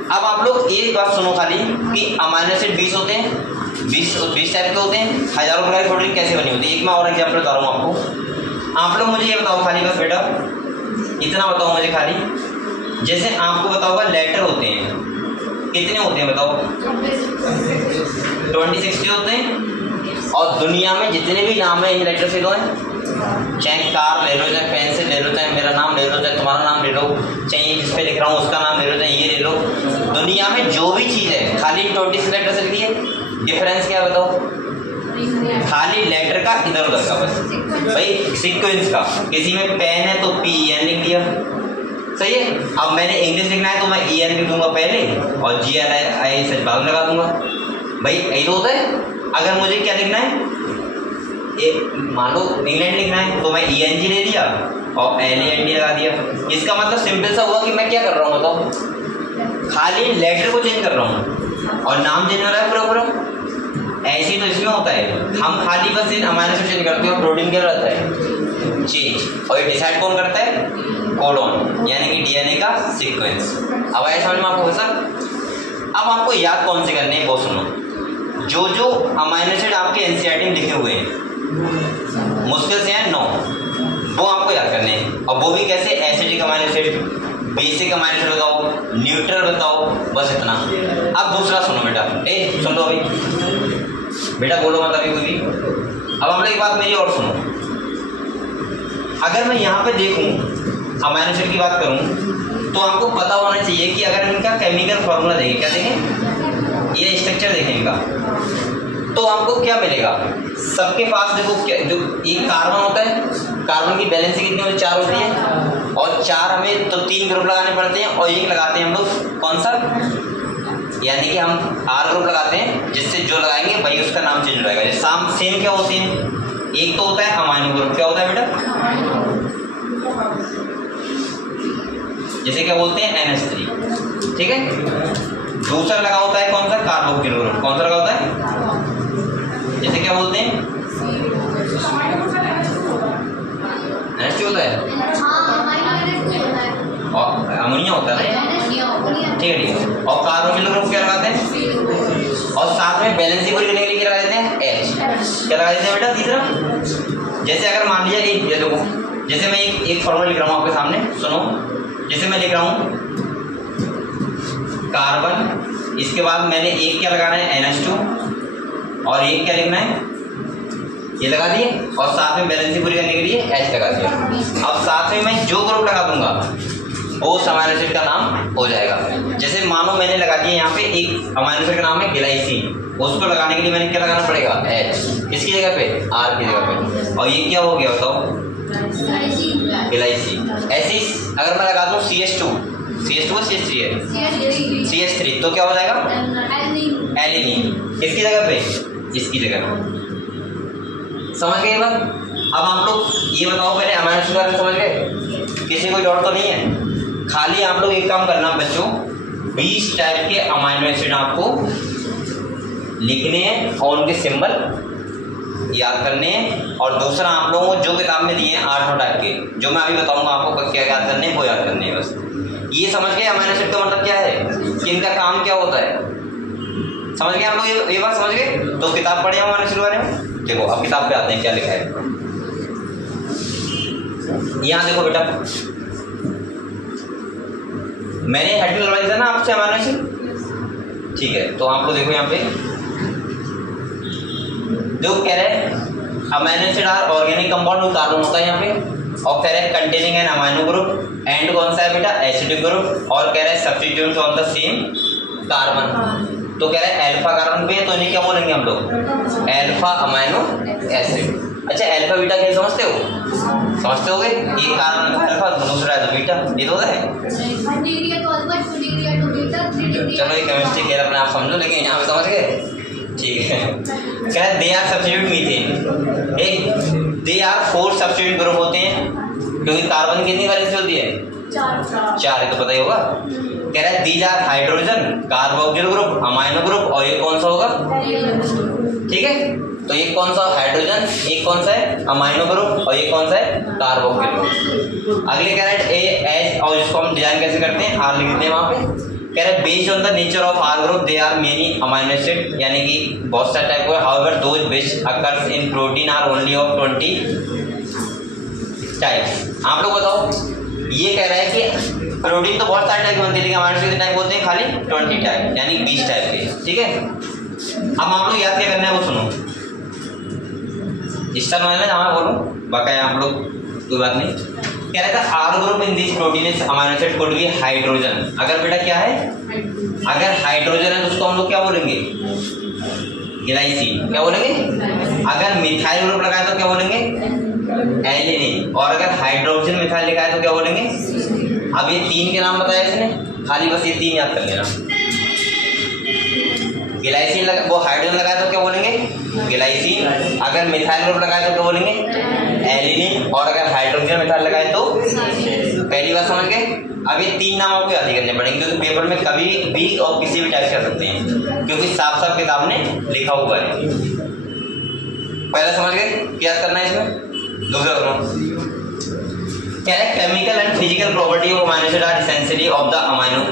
अब आप लोग एक बात सुनो खाली कि अमाइनो एसिड 20 होते हैं, 20 टाइप के होते हैं, हजारों प्रकार की प्रोटीन कैसे बनी होती है। एक मैं और एग्जाम्पल बता रहा हूँ आपको। आप लोग मुझे ये बताओ खाली, बस बेटा इतना बताओ मुझे खाली, जैसे आपको बताओगा लेटर होते हैं, कितने होते हैं बताओ, 20-60 होते हैं। और दुनिया में जितने भी नाम है इन लेटर से लो हैं, चाहे कार ले लो, चाहे पेंसिल ले लो, चाहे मेरा नाम ले लो, चाहे तुम्हारा नाम ले लो, चाहे जिस पे लिख रहा हूँ उसका नाम ले लो, चाहे ये ले लो, दुनिया में जो भी चीज़ है खाली 20 लेटर से लिखी है। डिफरेंस क्या बताओ, खाली लेटर का इधर उधर का, बस भाई सीक्वेंस का। किसी में पेन है तो PEN लिख दिया, सही है। अब मैंने इंग्लिश लिखना है तो मैं EN लिख दूंगा पहले और GLI बाद में लगा दूंगा, भाई यही तो होता है। अगर मुझे क्या लिखना है, मान लो इंग्लैंड लिखना है तो मैं ENG ले लिया और LAND लगा दिया। इसका मतलब सिंपल सा हुआ कि मैं क्या कर रहा हूँ बताओ, खाली लेटर को चेंज कर रहा हूँ और नाम चेंज हो रहा है पूरा पूरा। ऐसे तो इसमें होता है, हम खाली बस इन अमाइनो एसिड चेंज करते हैं, प्रोटीन क्या रहता है चेंज, और ये डिसाइड कौन करता है, कोडॉन, यानी कि DNA का सीक्वेंस। अब आया समझ में आपको सर। अब आपको याद कौन से करने हैं वो सुनो। जो जो अमाइनो एसिड आपके NCERT में लिखे हुए हैं, मुश्किल से हैं 9, वो आपको याद करने हैं। और वो भी कैसे, acidic amino acid, basic amino acid बताओ, न्यूट्रल बताओ, बस इतना। अब दूसरा सुनो बेटा, सुन लो अभी बेटा, बोलो मत अभी कोई भी। अब हम लोग एक बात मेरी और सुनो। अगर मैं यहाँ पे देखूँ अमाइनो एसिड की बात करूँ तो आपको पता होना चाहिए कि अगर इनका केमिकल फॉर्मूला देखें, क्या देखें, ये स्ट्रक्चर देखें इनका, तो आपको क्या मिलेगा। सबके पास देखो क्या, जो एक कार्बन होता है, कार्बन की वैलेंसी कितनी होती है, 4 होती है, और 4 हमें तो 3 ग्रुप लगाने पड़ते हैं और एक लगाते हैं हम लोग कौन सा, यानी कि हम R ग्रुप लगाते हैं, जिससे जो लगाएंगे वही उसका नाम चेंज हो जाएगा। जैसे सेम क्या होते हैं, एक तो होता है अमाइनो ग्रुप, क्या होता है बेटा, जैसे क्या बोलते हैं NH3, ठीक है। दूसरा लगा होता है कौन सा, कार्बोक्सिल ग्रुप, कौन सा लगा होता है, जैसे क्या बोलते हैं NH3 होता है, और अमोनिया होता है, ठीक है ठीक है। और कार्बोक्सिल ग्रुप क्या लगाते हैं, और साथ में बैलेंस इक्वल करने के लिए क्या लगा देते हैं, H, क्या लगा देते हैं बेटा तीसरा। जैसे अगर मान लिया एक, ये देखो, जैसे मैं एक फॉर्मूला लिख रहा हूँ आपके सामने, सुनो। जैसे मैं लिख रहा हूँ कार्बन, इसके बाद मैंने एक क्या लगाना है NH2 और एक क्या लिखना है ये लगा दिए और साथ में बैलेंस पूरी करने के लिए H लगा दिया। अब साथ में मैं जो ग्रुप लगा दूंगा वो उस अमाइनो एसिड का नाम हो जाएगा। जैसे मानो मैंने लगा दिया यहाँ पे एक अमाइनो एसिड का नाम है ग्लाइसिन, उसको लगाने के लिए मैंने क्या लगाना पड़ेगा H, इसकी जगह पे R की जगह पे, और ये क्या हो गया बताओ ग्लाइसिन। ऐसे अगर मैं लगा दूँ CH2 और CH3 है CH3 तो क्या हो जाएगा एलिनीन, किसकी जगह पे इसकी जगह पे। समझ गए बात? अब आप लोग ये बताओ पहले अमाइनो एसिड बारे में समझ गए? किसी कोई डाउट तो नहीं है? खाली आप लोग एक काम करना बच्चों, 20 टाइप के अमाइनो एसिड आपको लिखने हैं और उनके सिंबल याद करने हैं। और दूसरा आप लोगों को जो किताब में दिए हैं 8-9 टाइप के, जो मैं अभी बताऊंगा आपको क्या याद करने हैं वो याद करने हैं बस। ये समझ गए अमाइनो एसिड का मतलब क्या है कि इनका काम क्या होता है? समझ गए आप लोग? ये बात समझ गए? तो किताब पढ़े अमाइनो एसिड बारे में। देखो अब किताब पे आते हैं क्या लिखा है। यहाँ देखो बेटा, मैंने हेडिंग लगवाई था ना आपसे अमाइनो एसिड, ठीक है? तो आप लोग देखो यहाँ पे जो कह रहे हैं amino acid are organic compound, carbon होता है यहाँ पे, और कह रहे हैं containing an amino group, and कौन सा है बेटा एसिडिक ग्रुप, और कह रहे हैं substitute on the same carbon. तो कह रहे हैं अल्फा कार्बन पे, तो इन्हें क्या बोलेंगे हम लोग अल्फा अमाइनो एसिड। अच्छा अल्फा बीटा क्या समझते हो? समझते होगे? एक कार्बन का अल्फा दूसरा है तो बीटा, ये तो है। चलो ये केमिस्ट्री खेल अपने आप समझो, लेकिन यहाँ पे समझ गए? ठीक है। कह रहे दे आर सब्स्टिट्यूट मीथेन, एक दे आर 4 सब्स्टिट्यूट ग्रुप होते हैं, क्योंकि कार्बन कितनी वैलेंसी होती है 4 है तो पता ही होगा। कह रहा है these are hydrogen carboxyl group amino group, और ये कौन सा होगा? ठीक है, तो ये कौन सा हाइड्रोजन, एक कौन सा है अमाइनो ग्रुप, और ये कौन सा है कार्बोक्सिल ग्रुप। अगले कह रहा है ए एच, और इसको हम डिजाइन कैसे करते हैं आर लिखते हैं वहां पे। कह रहा है based on the nature of R group they are many amino acid, यानी कि बहुत सारे टाइप के, however those which occurs in protein are only of 20 types. आप लोग बताओ, ये कह रहा है कि प्रोटीन तो बहुत सारे टाइप के बनते हैं, लेकिन अमाइनो एसिड टाइप होते हैं खाली 20 टाइप, यानी 20 टाइप के। ठीक है, अब आप लोग याद क्या करना है वो सुनो, इस तरह मान लेना हाँ बोलो बाकाया आप लोग, कोई बात नहीं। कह रहा था R group in this protein is amino acid could be hydrogen. अगर बेटा क्या है, अगर हाइड्रोजन है तो उसको हम लोग क्या बोलेंगे ग्लाइसिन, क्या बोलेंगे? अगर मिथाइल ग्रुप लगाए तो क्या बोलेंगे एलिनिन, और अगर हाइड्रोक्सिल मिथाइल लिखा है तो क्या बोलेंगे? अब ये 3 के नाम बताया इसने, खाली बस ये 3 याद कर लेना। ग्लाइसिन लगा, वो हाइड्रोजन लगाए तो क्या बोलेंगे ग्लाइसिन, अगर मिथाइल ग्रुप लगाए तो क्या बोलेंगे एलिनिन, और अगर हाइड्रोजन मिथाइल लगाए तो पहली बात समझ गए। अब ये 3 नाम आपको याद करने पड़ेंगे, क्योंकि पेपर में कभी भी और किसी भी टाइप से कर सकते हैं, क्योंकि साफ साफ किताब ने लिखा हुआ है। पहला समझ गए क्या करना है इसमें। दूसरा सुनो, क्या है chemical and physical property of amino acid are essentially of the amino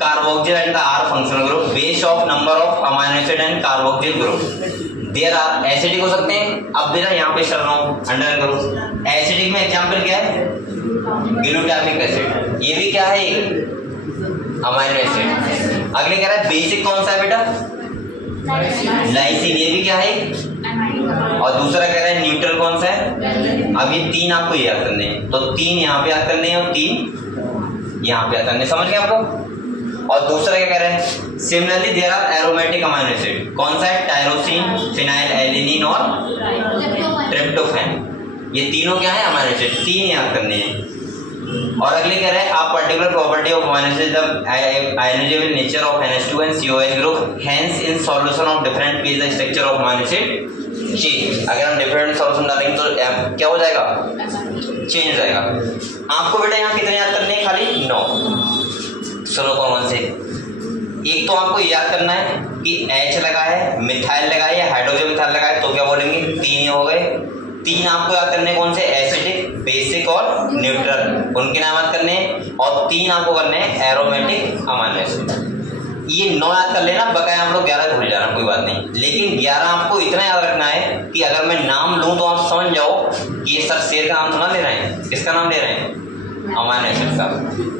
carboxyl and the R functional group based of number of amino acid and carboxyl group there are. Acidic हो सकते हैं, अब बेटा यहाँ पे चल रहा हूँ अंडर करो। एसिडिक में एग्जांपल क्या है ग्लूटामिक एसिड, ये भी क्या है अमाइनो एसिड। अगले कह रहा है बेसिक कौन सा है बेटा लाइसिन, ये भी क्या है, और दूसरा कह रहा है न्यूट्रल कौन सा है। अब ये 3 आपको याद करने हैं, तो 3 यहाँ पे याद करने हैं और 3 यहाँ पे याद करने, समझ गए आप लोग। और दूसरा क्या कह रहा है similarly there are aromatic amino acid, कौन सा है टायरोसिन, फिनाइल एलिनिन और ट्रिप्टोफैन। ये तीनों क्या है अमाइनो एसिड, 3 याद करने हैं। और अगले कह रहे हैं आप particular property of amino acid the ionizable nature of NH2 and COH group, hence in solution of different pHs the structure of amino acid change. अगर हम डिफरेंट सॉल्यूशन डालेंगे तो क्या हो जाएगा चेंज हो जाएगा। आपको बेटा यहाँ कितने याद करने हैं खाली 9। चलो कौन से, एक तो आपको याद करना है कि H लगा है, मिथाइल लगा है या हाइड्रोजन मिथाइल लगा है तो क्या बोलेंगे 3 हो गए। 3 आपको याद करने कौन से एसिडिक, बेसिक और न्यूट्रल, उनके नाम याद करने हैं। और 3 आपको करने हैं एरोमेटिक अमाइनो एसिड। ये 9 याद कर लेना, बकाया हम लोग 11 भूल जाना कोई बात नहीं, लेकिन 11 आपको इतना याद रखना है कि अगर मैं नाम लूँ तो आप समझ जाओ कि ये सर शेर का नाम तो ना ले रहे हैं, किसका नाम ले रहे हैं अमाइनो एसिड का।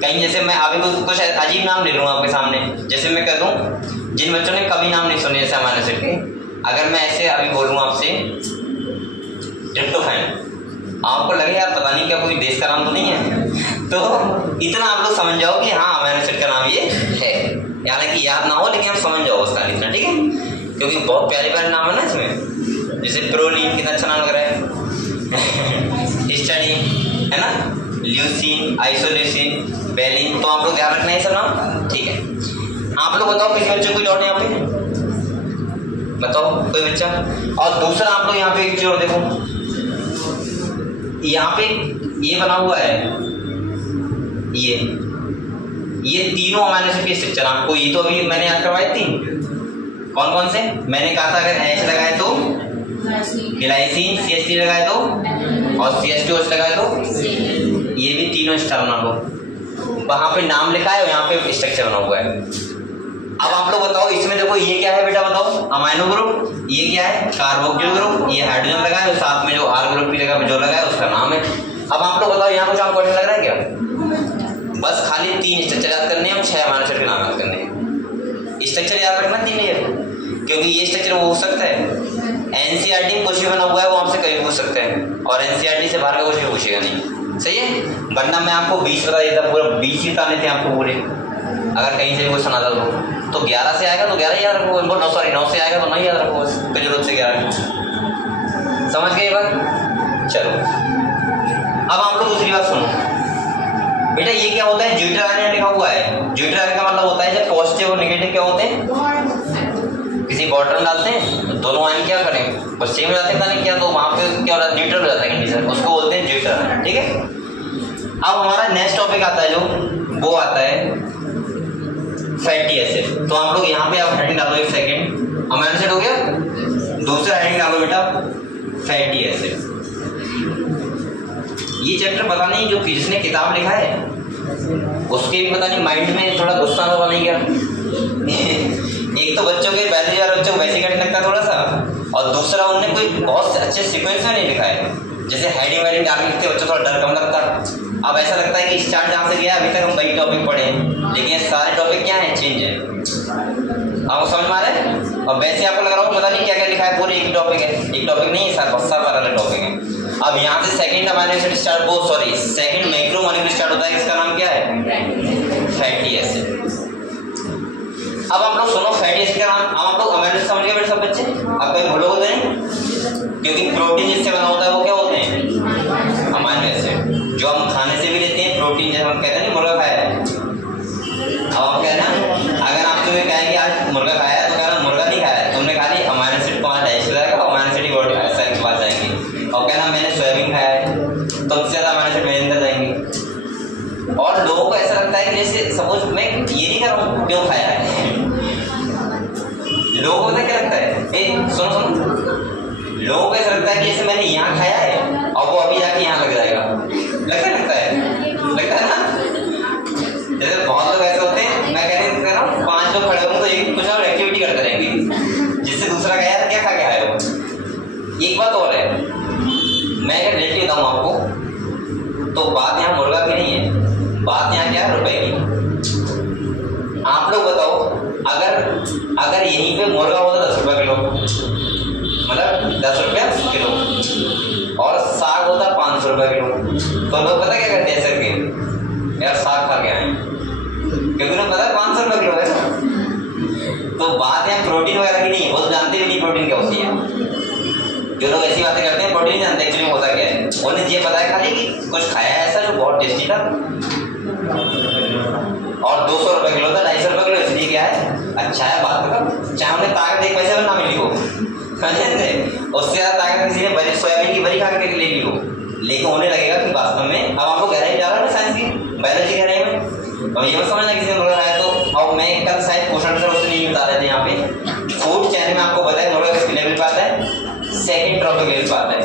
कहीं जैसे मैं अभी कुछ अजीब नाम ले लूँगा आपके सामने, जैसे मैं कह दूँ जिन बच्चों ने कभी नाम नहीं सुने जैसे अमाइनो एसिड के, अगर मैं ऐसे अभी बोलूँ आपसे ट्रिप्टोफैन, आपको लगे यार पता नहीं क्या कोई देश का नाम तो नहीं है, तो इतना आप लोग समझ जाओ कि हाँ अमाइनो एसिड का नाम ये है, हालांकि याद ना हो लेकिन आप समझ जाओ उसका लिखना, ठीक है, क्योंकि बहुत प्यारे प्यारे नाम है ना इसमें, जैसे प्रोलीन कितना अच्छा नाम लग रहा है, हिस्टाडीन है ना, ल्यूसीन, आइसोल्यूसीन, वेलिन, तो आप लोग ध्यान रखना है सब नाम, ठीक है। आप लोग बताओ किसी बच्चे कोई डाउट है यहाँ पे, बताओ कोई बच्चा। और दूसरा आप लोग यहाँ पे एक चीज और देखो, यहाँ पे ये बना हुआ है, ये तीनों अमाइनो एसिड के स्ट्रक्चर आपको ये तो अभी मैंने याद करवाए थी, कौन कौन से मैंने कहा था, अगर H लगाए तो ग्लाइसिन, CH3 लगाए तो, और CH2H लगाए तो, ये भी तीनों स्ट्रक्चर बना लो, वहां पे नाम लिखा है और यहाँ पे स्ट्रक्चर बना हुआ है। अब आप लोग बताओ इसमें देखो ये क्या है बेटा, बताओ अमाइनो ग्रुप, ये क्या है कार्बोक्सिल ग्रुप, ये हाइड्रोजन लगा है, साथ में जो R ग्रुप भी लगा जो लगा है उसका नाम है। अब आप लोग बताओ यहाँ कुछ आपको कठिन लग रहा है क्या, बस खाली 3 स्ट्रक्चर याद करने हैं और 6 अमाइनो एसिड के नाम याद करने हैं, स्ट्रक्चर याद रखना 3 है, क्योंकि ये स्ट्रक्चर वो हो सकता है NCERT में कुछ भी बना हुआ है वो आपसे कभी पूछ सकते हैं, और NCERT से बाहर का कुछ भी पूछेगा नहीं, सही है, वरना मैं आपको 20 बता देता, पूरा 20 ही बताने थे आपको पूरे, अगर कहीं से भी कुछ सुना था तो 11 से आएगा तो 11 याद रखो, 9 से आएगा तो 9 याद रखो, बस कोई जरूरत से 11, समझ गए बात। चलो अब आप लोग दूसरी बात सुनो बेटा, ये क्या होता है, ज्यूटर आयन लिखा हुआ है, ज्यूटर आयन का मतलब होता है जब पॉजिटिव और नेगेटिव क्या होते हैं, किसी बॉटल में डालते हैं तो दोनों आयन क्या करें बस सेम हो जाते हैं, क्या तो वहां पे क्या होता है न्यूट्रल हो जाता है कंडीशन, उसको बोलते हैं ज्यूटर आयन, ठीक है। अब हमारा नेक्स्ट टॉपिक आता है जो वो आता है फैटी एसिड, तो आप लोग यहाँ पे आप हेडिंग डालो 1 सेकेंड, अमाइनो एसिड हो गया, दूसरा हेडिंग डालो बेटा फैटी एसिड। ये चैप्टर पता नहीं जो जिसने किताब लिखा है उसके भी पता नहीं माइंड में थोड़ा गुस्सा तो नहीं क्या एक तो बच्चों के बायोलॉजी वाले बच्चों को वैसे कठिन लगता है थोड़ा सा, और दूसरा उन्होंने कोई बहुत अच्छे सीक्वेंस में नहीं लिखा है, जैसे हेडिंग वाइडिंग डाल लिखते बच्चों थोड़ा डर कम लगता। अब ऐसा लगता है कि स्टार्ट जहाँ से गया अभी तक हम वही टॉपिक पढ़े हैं, लेकिन ये सारे टॉपिक क्या है चेंज है, आपको समझ में आ रहा है। और वैसे आपको लग रहा हो पता नहीं क्या क्या लिखा है, पूरे एक टॉपिक है, एक टॉपिक नहीं है सर, बहुत सारा अलग टॉपिक है। अब यहाँ से सेकंड अमाइनो एसिड स्टार्ट हो, सॉरी सेकंड मैक्रोमोलेक्यूल स्टार्ट होता है, इसका नाम क्या है फैटी एसिड। अब आप लोग सुनो फैटी एसिड का नाम, आप लोग अमाइनो एसिड समझ गए बेटे सब बच्चे, आप कहीं भूलोगे तो नहीं, क्योंकि प्रोटीन जिससे बना होता है वो क्या होते हैं अमाइनो एसिड, जो हम खाने से भी लेते हैं प्रोटीन, जैसे हम कहते हैं मुर्गा खाया है, अब आप कहना अगर आपसे भी कहें कि आज मुर्गा खाया है तो कहना मुर्गा नहीं खाया है, तुमने खा ली अमाइनो एसिड 5 डाइजेस्ट जाएगा, अमाइनो एसिड वर्ड सेल के पास जाएंगे, और कहना मैंने सोयाबीन खाया है तो उससे ज़्यादा अमाइनो एसिड मेरे अंदर जाएंगे। और लोगों को ऐसा लगता है कि जैसे सपोज मैं ये नहीं कर रहा हूँ क्यों खाया है, लोगों को क्या लगता है, सुनो लोगों को ऐसा लगता है कि जैसे मैंने यहाँ खाया है और वो अभी जाके यहाँ लग जाएगा, लगता है ना, जैसे बहुत लोग ऐसे होते हैं, मैं कह रहा हूँ 5 लोग खड़े होंगे तो एक कुछ और एक्टिविटी करते रहेंगे जिससे दूसरा कहा यार क्या खा के आए हो। एक बात और है, मैं अगर रेट बताऊँ आपको तो बात यहाँ मुर्गा की नहीं है, बात यहाँ क्या है रुपए की। आप लोग बताओ अगर यहीं पे मुर्गा होता 10 रुपये किलो, मतलब 10 रुपये किलो, और साग होता 500 रुपये किलो, तो लोग पता क्या करते हैं सर के यार साग खा के आए, क्योंकि उन्हें पता है 500 रुपये किलो है ना। तो बात यहाँ प्रोटीन वगैरह की नहीं है, वो तो जानते भी नहीं प्रोटीन क्या होती है, जो लोग ऐसी बातें करते हैं प्रोटीन जानते एक्चुअली में होता क्या है, उन्हें ये पता है खाली कि कुछ खाया है ऐसा जो बहुत टेस्टी था और 200 रुपये किलो था, 250 रुपये किलो, इसलिए क्या है अच्छा है, बात मतलब चाहे उन्हें ताकत एक पैसे में ना मिली हो, उससे ज़्यादा ताकत किसी ने सोयाबीन की बड़ी खा के ले ली हो, लेकिन उन्हें लगेगा कि वास्तव में, अब आपको गहराई जा रहा है साइंस की बायोलॉजी गहराई में, अब ये मत समझना किसी ने मुर्गा खाया तो। और मैं कल शायद क्वेश्चन सर उससे नहीं बता रहे थे यहाँ पे, फूड चैनल में आपको बताया मुर्गा किस लेवल पे आता है, सेकंड ट्रॉपिक लेवल पे आता है,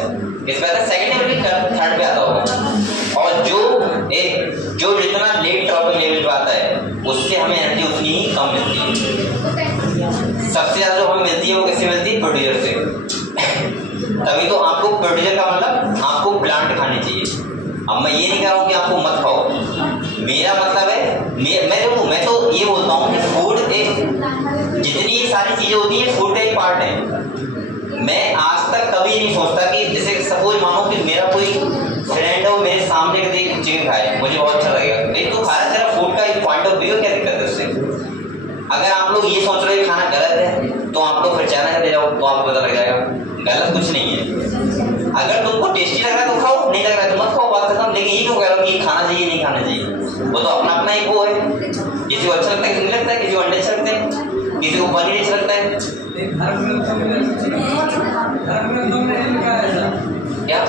किस पे आता है सेकंड लेवल पे, थर्ड पे आता होगा, और जो जितना लेट ट्रॉपिक लेवल पे आता है उससे हमें एनर्जी उतनी ही कम मिलती है। सबसे ज्यादा जो हमें मिलती है वो किससे मिलती है, प्रोड्यूसर से। तभी तो आपको प्रोड्यूसर का मतलब आपको प्लांट खाने चाहिए। अब मैं ये नहीं कह रहा हूँ कि आपको मत खाओ, मेरा मतलब है मैं तो ये बोलता हूँ कि फूड एक, जितनी सारी चीजें होती है फूड का एक पार्ट है। मैं आज तक कभी नहीं सोचता कि जैसे सपोज मानो कि मेरा कोई फ्रेंड हो मेरे सामने कभी चिकन खाए, मुझे बहुत अच्छा लगेगा, नहीं तो खाना तेरा फूड का एक पॉइंट ऑफ व्यू, क्या दिक्कत है उससे? अगर आप लोग ये सोच रहे हो खाना गलत है तो आप लोग फिर चाइना चले जाओ तो आपको पता लग जाएगा गलत कुछ नहीं है। अगर तुमको टेस्टी लग रहा है तो खाओ, नहीं लग रहा है तो मत खाओ, बात खत्म। लेकिन ये क्यों कह रहा हूँ कि खाना चाहिए नहीं खाना चाहिए, वो तो अपना अपना एक वो है, किसी को अच्छा लगता है किसी को नहीं लगता है, किसी को अंडे अच्छे लगते हैं, किसी को पनीर अच्छा लगता है। क्या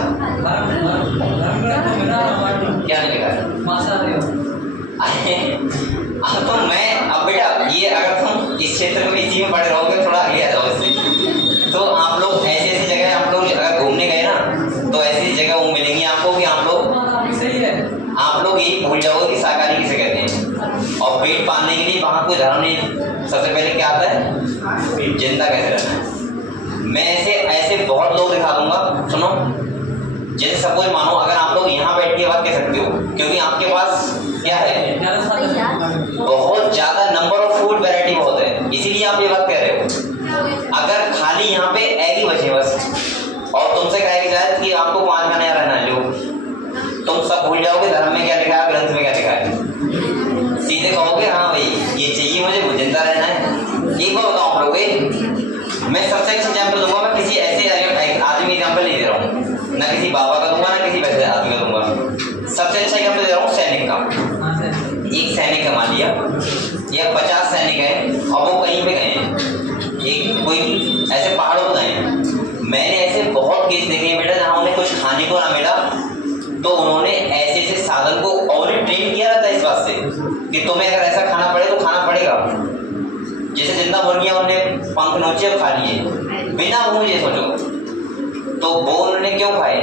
क्या नहीं लिखा है? तो मैं अब बेटा ये अगर तुम इस क्षेत्र में इसी में पढ़े रहोगे, थोड़ा आगे आ जाओ इससे, तो आप लोग ऐसी ऐसी जगह आप लोग अगर घूमने गए ना तो ऐसी जगह वो मिलेंगी आपको कि आप लोग यही भूल जाओगे कि शाकाहारी किसे कहते हैं। और पेट पालने के लिए वहाँ कोई धर्म नहीं, सबसे पहले क्या आता है, जिंदा कैसे रहना है। मैं ऐसे बहुत लोग दिखा दूंगा, सुनो। जैसे सपोज मानो अगर आप लोग यहाँ बैठ के बात कह सकते हो क्योंकि आपके पास क्या है, बहुत ज्यादा नंबर ऑफ फूड वैरायटी बहुत है, इसीलिए आप ये बात कह रहे हो। अगर खाली यहाँ पे एग ही बचे बस और तुमसे कहेगा जाए कि आपको 5 खाने आ रहा है लो, तुम सब भूल जाओगे धर्म में क्या लिखा है, ग्रंथ में क्या लिखा है, सीधे कहोगे हाँ भाई ये चाहिए मुझे, जिंदा रहना है। एक बार बताऊँ आप लोग, मैं सबसे अच्छा एग्जाम्पल दूंगा, मैं किसी ऐसे आदमी एग्जाम्पल नहीं दे रहा हूँ, ना किसी बाबा का दूंगा ना किसी वैसे आदमी का दूंगा। सबसे अच्छा एग्जाम्पल दे रहा हूँ सैनिक का। एक सैनिक है मान लिया, या 50 सैनिक हैं और वो कहीं पे गए हैं, एक कोई ऐसे पहाड़ों पर गए हैं। मैंने ऐसे बहुत केस देखे हैं बेटा जहाँ उन्हें कुछ खाने को ना मिला तो उन्होंने ऐसे ऐसे साधन को और ट्रेन किया रहता है इस बात से कि तुम्हें अगर ऐसा खाना पड़े तो खाना पड़ेगा। जैसे जिंदा मुर्गियां उन्होंने पंख नोचे और खा लिए बिना मुझे सोचो, तो वो उन्होंने क्यों खाए,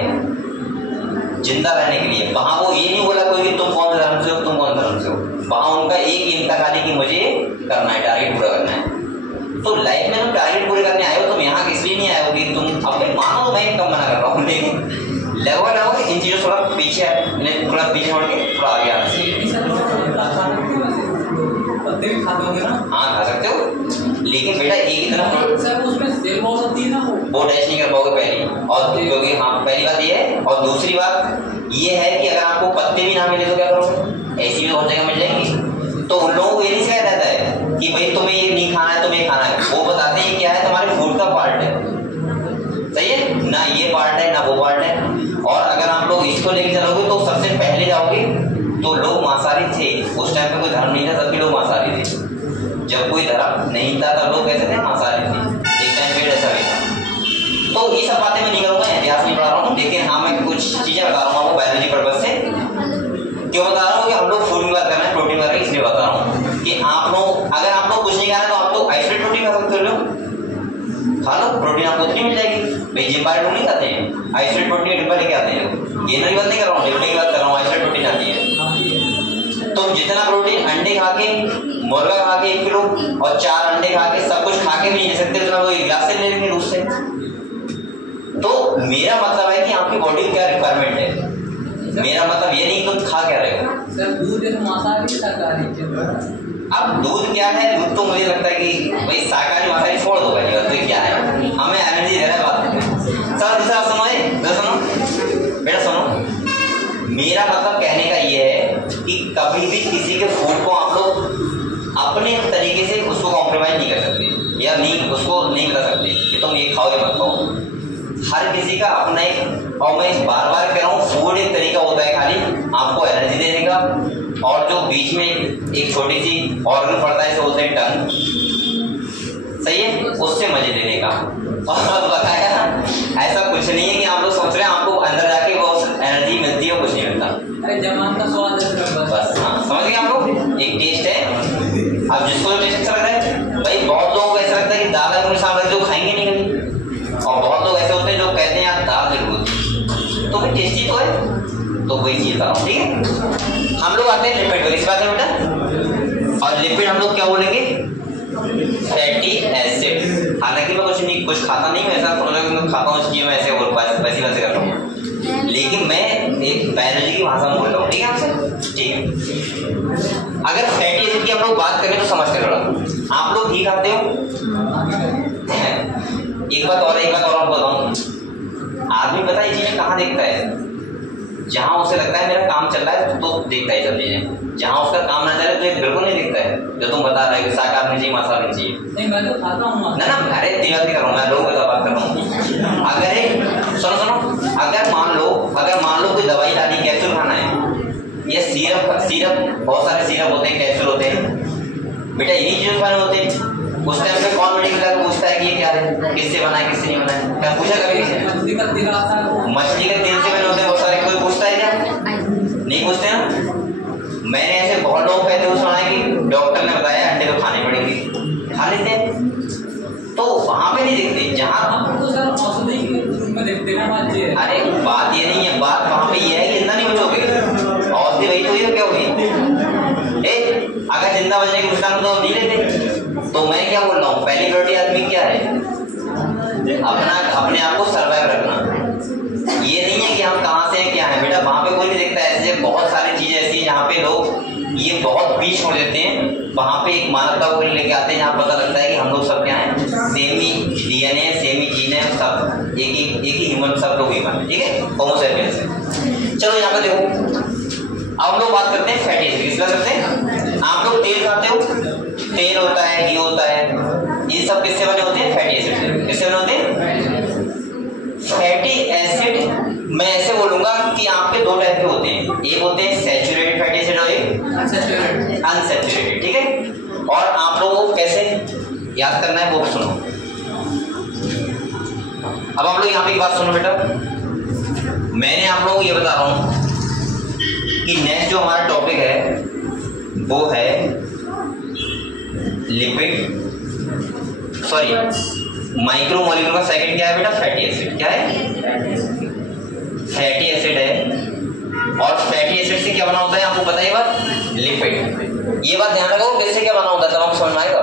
जिंदा रहने के लिए। वहां वो ये नहीं बोला कोई कि तुम कौन धर्म से हो, तुम कौन धर्म से हो, वहां उनका एक एम था खाली कि मुझे करना है, टारगेट पूरा करना है। तो लाइफ में तुम टारगेट पूरे करने आए हो, तुम यहाँ इसलिए नहीं आए हो कि तुम अपने मानो, मैं कम मना कर रहा हूँ, लेकिन लगभग इन चीजों थोड़ा पीछे है, थोड़ा पीछे छोड़ के थोड़ा आगे आना हाँ खा सकते हो, लेकिन बेटा एक ही तरफ वो टैच नहीं कर पाओगे पहली, और क्योंकि हाँ पहली बात ये है, और दूसरी बात ये है कि अगर आपको पत्ते भी ना मिले तो क्या करोगे, ऐसी भी बहुत जगह मिल जाएंगी। तो उन लोगों को ये नहीं सिखाया जाता है कि भाई तुम्हें ये नहीं खाना है, तुम्हें खाना है, वो बताते हैं क्या है तुम्हारे फूड का पार्ट है, सही है ना, ये पार्ट है ना वो पार्ट है। और अगर आप लोग इसको लेके चलोगे तो सबसे पहले जाओगे तो लोग मांसाहारी थे, उस टाइम पे कोई धर्म नहीं था तब भी लोग मांसाहारी थे, जब कोई धर्म नहीं था तब लोग कैसे थे, मांसाहारी थे, एक टाइम पीरियड ऐसा भी था। तो ये सब बातें मैं नहीं करूँगा, इतिहास नहीं पढ़ा रहा हूँ, लेकिन हाँ मैं कुछ चीज़ें बता रहा हूँ आपको बायोलॉजी पर्पज से। क्यों बता रहा हूँ कि हम लोग फूड की बात कर रहे हैं, प्रोटीन वगैरह, इसलिए बता रहा हूँ कि आप लोग अगर आप लोग कुछ नहीं खाना तो आप लोग आइसोलेट प्रोटीन खा सकते हो, खा लो, प्रोटीन आपको उतनी मिल जाएगी। भाई जिम वाले लोग नहीं खाते हैं आइसोलेट प्रोटीन, डिब्बा लेके आते हैं लोग, गेनर की बात नहीं कर रहा हूँ, डिब्बे की बात कर रहा हूँ, आइसोलेट प्रोटीन आती है। तो जितना प्रोटीन अंडे खा के, मुर्गा खा के 1 किलो और 4 अंडे खा के, सब कुछ खा के भी नहीं ले सकते, उतना वो 1 गिलास से ले लेंगे दूध से। तो मेरा मतलब है कि आपकी बॉडी क्या रिक्वायरमेंट है, मेरा मतलब ये नहीं तुम खा क्या रहे हो। सर दूध एक मांसाहारी शाकाहारी, अब दूध क्या है, दूध तो मुझे लगता है कि भाई शाकाहारी मांसाहारी छोड़ दो पहली बात, तो क्या है हमें एनर्जी दे रहा है बात। सर दूसरा आप सुनो बेटा सुनो, मेरा मतलब कहने का ये है कि कभी भी किसी के फूड को आप लोग अपने तरीके से उसको कॉम्प्रोमाइज नहीं कर सकते, या नहीं उसको नहीं बता सकते कि तुम ये खाओ या मत खाओ। हर किसी का अपना एक, और मैं बार बार कह रहा हूँ, फूड एक तरीका होता है खाली आपको एनर्जी देने का, और जो बीच में एक छोटी सी ऑर्गन पड़ता है, बोलते हैं टंग, सही है, उससे मजे लेने का। और बताया ऐसा कुछ नहीं है कि आप लोग सोच रहे हैं आपको अंदर जाके वो एनर्जी मिलती है, कुछ नहीं मिलता। जमान का स्वाद बस हाँ समझ गए आप लोग, एक टेस्ट है। अब जिसको टेस्ट अच्छा लग रहा है, भाई बहुत लोगों को ऐसा लगता है कि दाल अगर सामने जो खाएंगे नहीं कभी, और बहुत लोग ऐसे होते हैं जो कहते हैं यार दाल जरूर, तो भाई टेस्टी तो है, तो वही चीज था, ठीक है। हम लोग आते हैं लिपिड पर, इस बात है बेटा, और लिपिड हम लोग क्या बोलेंगे, फैटी एसिड। हालांकि मैं कुछ खाता नहीं हूँ, ऐसा मैं खाता हूँ इसलिए मैं ऐसे वैसी बातें कर रहा हूँ, लेकिन मैं एक बायोलॉजी की भाषा में बोल रहा हूँ, ठीक है आपसे, ठीक है। अगर फैटी एसिड की हम लोग बात करें तो समझ कर थोड़ा, आप लोग घी खाते हो? एक बात और बताऊँ, आदमी पता है ये चीजें कहाँ देखता है? जहाँ उसे लगता है मेरा काम चल रहा है तो देखता है सब चीजें, जहाँ उसका काम ना चले तो ये बिल्कुल नहीं देखता है। जो तुम बता रहे हो शाकाहार नहीं चाहिए, मांसाहार नहीं चाहिए, नहीं मैं तो खाता हूँ ना, अरे दिमाग नहीं कर रहा हूँ मैं, लोगों की बात कर रहा हूँ। अगर एक सुनो, अगर मान लो कोई दवाई डाली, कैप्सूल खाना है, ये सिरप बहुत सारे सिरप होते हैं, कैप्सूल होते हैं, बेटा इन्हीं चीजों खाने होते हैं। उस टाइम पे कौन मेडिकल का पूछता है कि ये क्या है, किससे बना है, किससे नहीं बना है? क्या पूछा कभी किसी ने? मछली का तेल से बने होते हैं बहुत सारे, कोई पूछता है क्या? नहीं पूछते ना। मैंने ऐसे बहुत लोग कहते हुए सुना है कि डॉक्टर ने बताया अंडे तो खाने पड़ेंगे, खा लेते हैं, तो वहां पे नहीं देखते जहाँ तो सर औषधि में देखते ना बात ये। अरे बात ये नहीं है, बात वहां पे ये है कि जिंदा नहीं बचोगे, औषधि वही तो ही क्या होगी? अगर जिंदा बचने की कोशिश तो नहीं लेते। तो मैं क्या बोल रहा हूँ, पहली प्रायोरिटी आदमी क्या है? अपने आप को सर्वाइव रखना। ये नहीं है कि हम कहाँ से हैं क्या है, बेटा वहां पे कोई नहीं देखता है। ऐसे बहुत सारी चीजें ऐसी हैं जहाँ पे लोग ये बहुत बीच छोड़ देते हैं, वहां पे एक मानवता को लेके आते हैं जहाँ पता लगता है कि हम लोग सब क्या हैं, सेम ही डीएनए, सेम ही जीन है, सब एक ही ह्यूमन, सब लोग ह्यूमन है, ठीक है, होमो सेपियंस है। चलो यहाँ पे देखो, अब हम लोग बात करते हैं फैटी एसिड, किसका करते हैं? आप लोग तेल खाते हो, तेल होता है, घी होता है, ये सब किससे बने होते हैं? फैटी एसिड से। किससे बने होते हैं? फैटी एसिड मैं ऐसे बोलूंगा कि आपके दो टाइप के होते हैं, एक होते हैं सैचुरेटेड फैटी एसिड और एक अनसैचुरेटेड, ठीक है। और आप लोगों को कैसे याद करना है वो सुनो। अब आप लोग यहाँ पे एक बात सुनो बेटा, मैंने आप लोगों को ये बता रहा हूँ कि नेक्स्ट जो हमारा टॉपिक है वो है लिपिड, सॉरी माइक्रोमोलिक्यूल का सेकंड क्या है बेटा? Fatty acid. क्या है? फैटी एसिड है। और फैटी एसिड से क्या बना होता है आपको पता है ये बात? लिपिड। ये बात ध्यान रखो कैसे क्या बना होता है, तब आपको समझ में आएगा।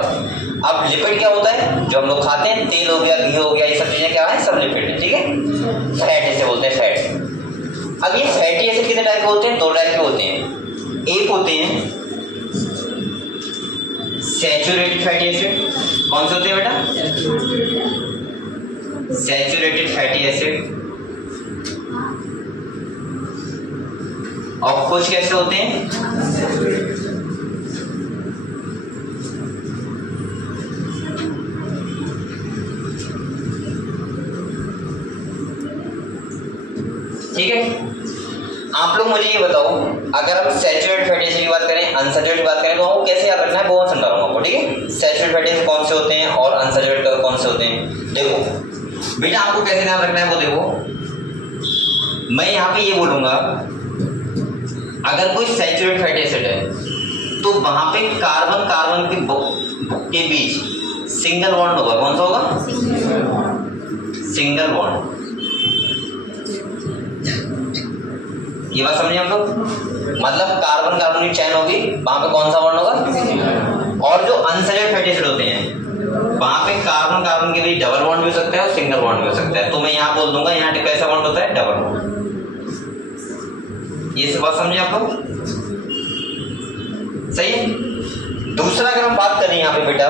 अब लिपिड क्या होता है? जो हम लोग खाते हैं, तेल हो गया, घी हो गया, ये सब चीजें क्या है? सब लिपिड है, ठीक है। फैट इसे बोलते हैं, फैट। अब ये फैटी एसिड कितने टाइप के होते हैं? दो टाइप के होते हैं। एक होते हैं सैचुरेटेड फैटी एसिड। कौन से होते हैं बेटा? Saturated fatty acid. और कुछ कैसे होते हैं? ठीक है, आप लोग मुझे ये बताओ, अगर हम सैचुरेटेड फैटी एसिड की बात करें, अनसैचुरेटेड की बात करें, तो आपको कैसे याद रखना है वो मैं समझा रहा हूँ आपको, ठीक है। सैचुरेटेड फैटी एसिड कौन से होते हैं और अनसैचुरेटेड कौन से होते हैं? देखो बेटा, आपको कैसे ध्यान रखना है वो देखो। मैं यहाँ पे ये बोलूंगा, अगर कोई सैचुरेटेड फैटी एसिड है तो वहां पे कार्बन कार्बन के बीच सिंगल बॉन्ड होगा। कौन सा होगा? Single bond. ये बात समझिए हम लोग, मतलब कार्बन कार्बन की चैन होगी, वहां पे कौन सा बॉन्ड होगा? और जो अनसैचुरेटेड फैटी एसिड होते हैं वहां पे कार्बन कार्बन के बीच डबल बॉन्ड भी हो सकता है और सिंगल बॉन्ड भी हो सकता है। तो मैं यहाँ बोल दूंगा, यहाँ कैसा बॉन्ड होता है? Double bond. ये सब बात समझे आप लोग? सही है। दूसरा अगर हम बात करें यहाँ पे बेटा,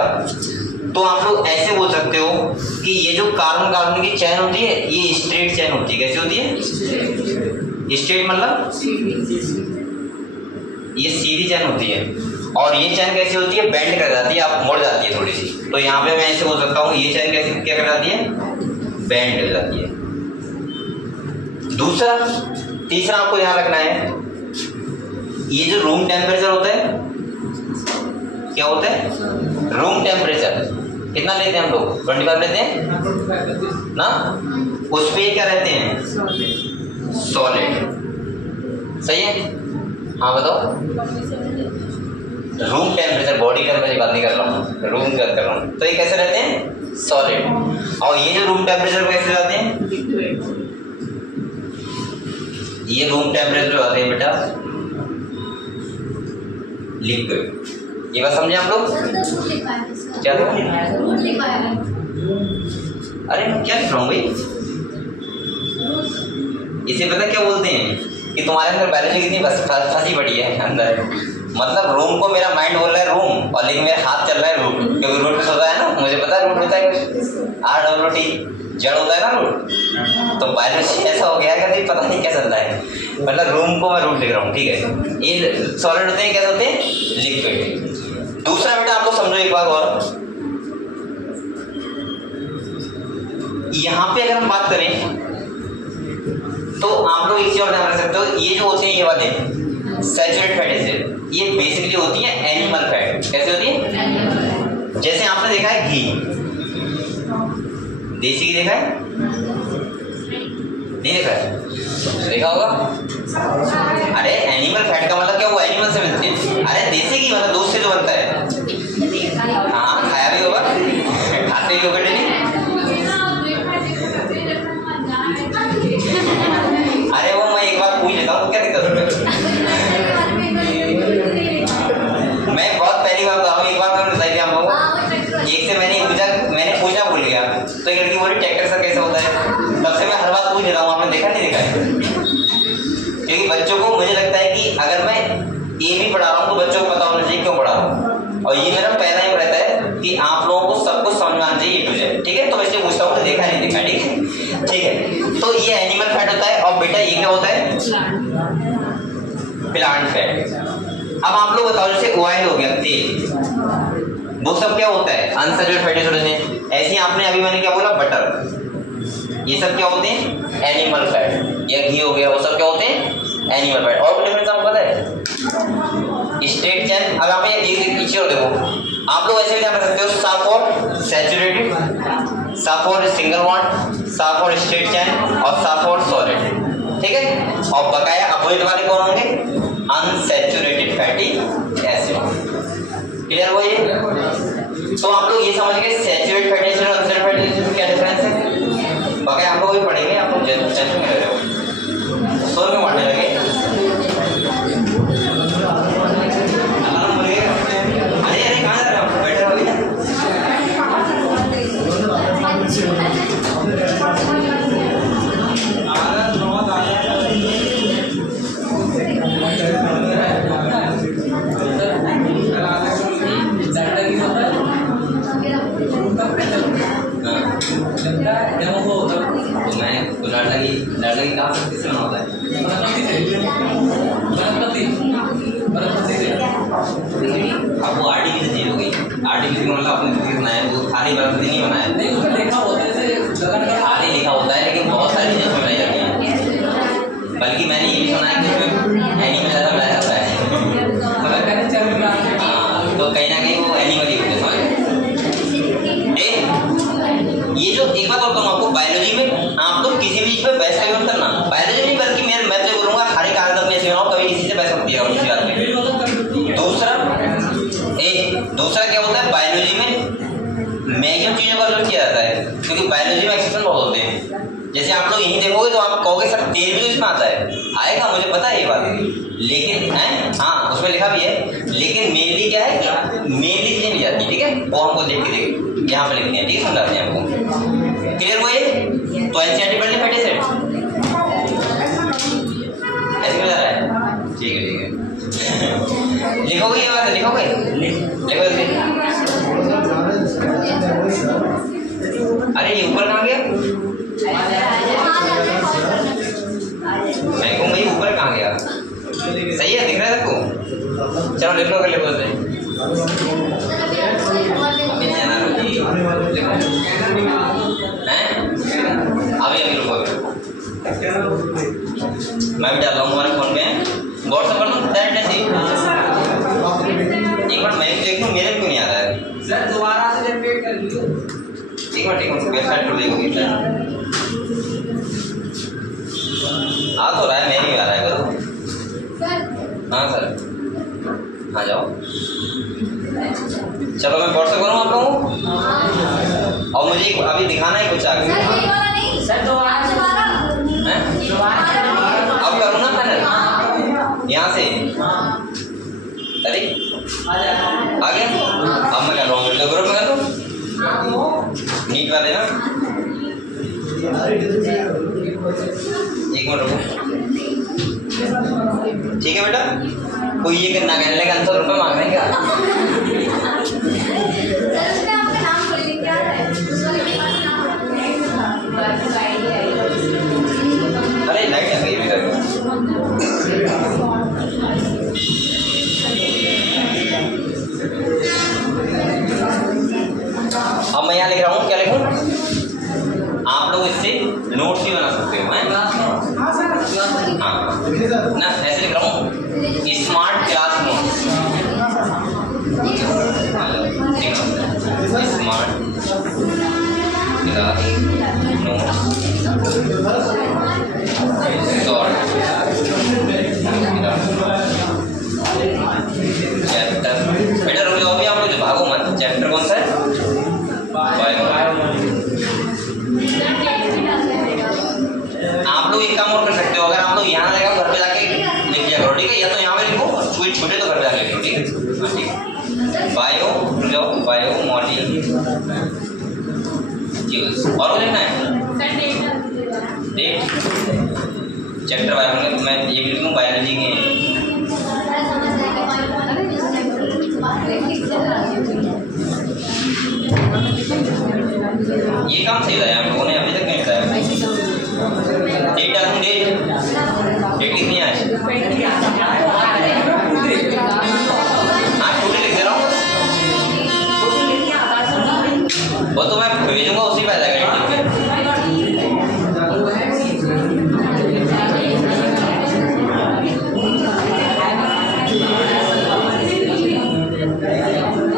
तो आप लोग ऐसे बोल सकते हो कि ये जो कार्बन कार्बन की चैन होती है ये स्ट्रेट चैन होती है। कैसी होती है? स्ट्रेट मतलब ये सीधी चैन होती है। और ये चैन कैसी होती है? बेंड कर जाती है, आप मुड़ जाती है थोड़ी सी। तो यहाँ पे मैं ऐसे बोल सकता हूँ ये चैन कैसे क्या कर जाती है? बेंड कर जाती है। दूसरा, तीसरा आपको ध्यान रखना है, ये जो रूम टेम्परेचर होता है, क्या होता है? रूम टेम्परेचर कितना लेते हैं हम लोग? 25 लेते हैं ना। उस पे क्या रहते हैं? सॉलिड। सही है। हाँ बताओ। रूम टेम्परेचर, बॉडी टेम्परेचर की बात नहीं कर रहा हूँ, रूम कर रहा हूँ। तो ये कैसे रहते हैं? सॉलिड। और ये जो रूम टेम्परेचर कैसे रहते हैं? ये रूम टेम्परेचर होते हैं बेटा लिक्विड। ये बात समझे आप लोग? क्या अरे क्या लिख रहा हूँ भाई? इसे पता क्या बोलते हैं? कि तुम्हारे अंदर बायोलॉजी कितनी फंसी पड़ी है अंदर। मतलब रूम को मेरा माइंड बोल रहा है रूम, और लेकिन मेरा हाथ चल रहा है रूट, क्योंकि रूट कुछ होता है ना, मुझे पता है रूट होता है RWT, जड़ होता है ना रूट। तो बायोलॉजी ऐसा हो गया है कि पता नहीं क्या चल रहा है, मतलब रूम को मैं रूट लिख रहा हूँ, ठीक है। ये सॉलिड होते हैं, क्या होते हैं, लिक्विड। दूसरा बेटा आप लोग समझो एक बात और, यहाँ पे अगर हम बात करें तो आप लोग इसी और ध्यान रख सकते हो, ये जो होते हैं ये वाले सैचुरेटेड फैट एसिड, ये बेसिकली होती है एनिमल फैट। कैसे होती है? जैसे आपने देखा है घी, देसी घी देखा है? नहीं देखा है? देखा होगा। अरे एनिमल फैट का मतलब क्या हुआ? एनिमल से मिलती है। अरे देसी घी मतलब दूध से जो बनता है। हाँ खाया भी होगा, खाते भी होगा डेली। अरे वो मैं एक बार पूछ लेता हूँ, क्या दिक्कत है? मैं बहुत पहली बार बता रहा हूँ, एक बार मैंने बताई थी आप लोगों को, एक से मैंने पूछना भूल गया, तो एक लड़की बोली ट्रैक्टर से कैसे होता है, तब से मैं हर बात पूछ लेता हूँ, आपने देखा नहीं देखा है? क्योंकि बच्चों को मुझे लगता है कि अगर मैं ये भी पढ़ा रहा हूँ तो बच्चों को पता होना चाहिए क्यों पढ़ा रहा हूँ, और ये मेरा पहला ही रहता है कि आप लोगों को सब कुछ समझ आना चाहिए टू जेड, ठीक है। तो वैसे पूछता हूँ देखा नहीं देखा, ठीक है, ठीक है। तो ये एनिमल फैट होता है, और बेटा ये क्या होता है? Plant fat. अब आप लोग बताओ, जैसे ऑयल हो गया, तेल, वो सब क्या होता है? Unsaturated fatty acid. ऐसे ही आपने अभी मैंने क्या बोला, बटर, ये सब क्या होते हैं? Animal fat. या घी हो गया, वो सब क्या होते हैं? Animal fat. और डिफरेंस आपको पता है? Straight chain. अब आप एक चीज और देखो, आप लोग ऐसे भी ध्यान रख सकते हो, सा फॉर सैचुरेटेड, सा फॉर सिंगल बॉन्ड, सा फॉर स्ट्रेट चेन, और सा फॉर सॉलिड, ठीक है। और बकाया अपोजिट वाले कौन होंगे? Unsaturated fatty acid. क्लियर हुआ ये? तो आप लोग ये समझ गए सैचुरेटेड फैटी एसिड और अनसैचुरेटेड फैटी एसिड में क्या डिफरेंस है। बकाया हम लोग भी पढ़ेंगे, आप लोग टेंशन में रह रहे हो, शोर में मारने लगे। अरे अरे कहाँ जा रहे हो, बैठे रहो भैया। लड़की कहाँ से किससे बना होता है? अब वो आर्टिफिशियल चीज हो गई, आर्टिफिशियल मतलब आपने जो बनाया वो खाली बर्फ नहीं बनाया, नहीं उसमें लिखा होता है, खाली लिखा होता है, लेकिन बहुत सारी चीजें बनाई जाती हैं। बल्कि मैंने ये भी सुना है कि उसमें एनिमल ज़्यादा बनाया जाता है। हाँ, तो कहीं ना कहीं वो एनिमल ही होते हैं। ये जो एक बात और कहूँ आपको, बायोलॉजी में आप लोग किसी भी चीज पे बहस कभी मत करना। बायोलॉजी नहीं, बल्कि मैं तो बोलूँगा हर एक आदत में ऐसे बनाओ, कभी किसी से बहस मत किया किसी बात में। दूसरा क्या होता है, बायोलॉजी में मैक्सिमम चीज़ों का यूज किया जाता है, क्योंकि बायोलॉजी में एक्सेप्शन बहुत होते हैं। जैसे आप लोग यहीं देखोगे तो आप कहोगे सर तेल भी तो इसमें आता है, आएगा, मुझे पता है ये बात, लेकिन हाँ उसमें लिखा भी है, लेकिन मेनली क्या है कि मेनली चीजें मिल जाती है, ठीक है। वो हमको देख के यहाँ पे लिखते हैं, ठीक है, समझाते हैं आपको। क्लियर हुआ ये? तो एनसीईआरटी पढ़ ली फैटी एसिड, ऐसे में जा रहा है, ठीक है ठीक है। लिखोगे ये बात, लिखोगे, लिखोगे। अरे ये ऊपर कहाँ गया? मैं कहूँ भाई ऊपर कहाँ गया? सही है, दिख रहा है सबको? चलो लिख लो, कर लिखो से। अभी रुको, मैं भी डाल रहा हूँ हमारे फोन में, व्हाट्सएप कर दूँ डायरेक्ट ऐसे। एक बार मैं देख लूँ, मेरे को नहीं आ रहा है सर, दोबारा से जनरेट कर लीजिए। एक मिनट वेबसाइट पर देखोगे आ तो रहा है, मैं नहीं आ रहा है करो। हाँ सर, आ जाओ। चलो मैं व्हाट्सएप करूँ आप लोगों को, और मुझे अभी दिखाना है कुछ आगे। अब करूँ ना फाइनल यहाँ से? अरे आ गया, अब मैं कर रहा हूँ, ग्रुप में कर दो नीट वाले ना। एक मिनट रुको, कोई ये करना कहने लगा 100 रुपये मांग रहे हैं क्या? अरे लाइट है ये भी कर। अब मैं यहाँ लिख रहा हूँ, क्या लिखूँ? आप लोग इससे नोट्स भी बना सकते हो, हैं? हाँ ना, ऐसे लिख रहा हूँ, smart class notes. Smart class notes short chapter. बेटा रुक जाओ, अभी आप लोग भागो मत। चैप्टर कौन सा है? आप लोग एक काम और कर सकते हो, अगर आप लोग यहाँ रहेगा घर पे जाके लिख लिया करो, ठीक है? या तो यहाँ पे लिखो, छोटे तो घर पे जाके लिखो, ठीक है? हाँ ठीक है। बायो, रुक जाओ, बायो मॉलिक्यूल्स। और वो लिखना है डेट। चैप्टर बायो में मैं ये भी लिखूँ बायोलॉजी के। ये काम सही था हम लोगों ने, अभी तक नहीं बताया। डेट डालूं, डेट कितनी है आज? हाँ टोटल लिख दे रहा हूँ, वो तो मैं भेजूंगा उसी पे आ जाएगा।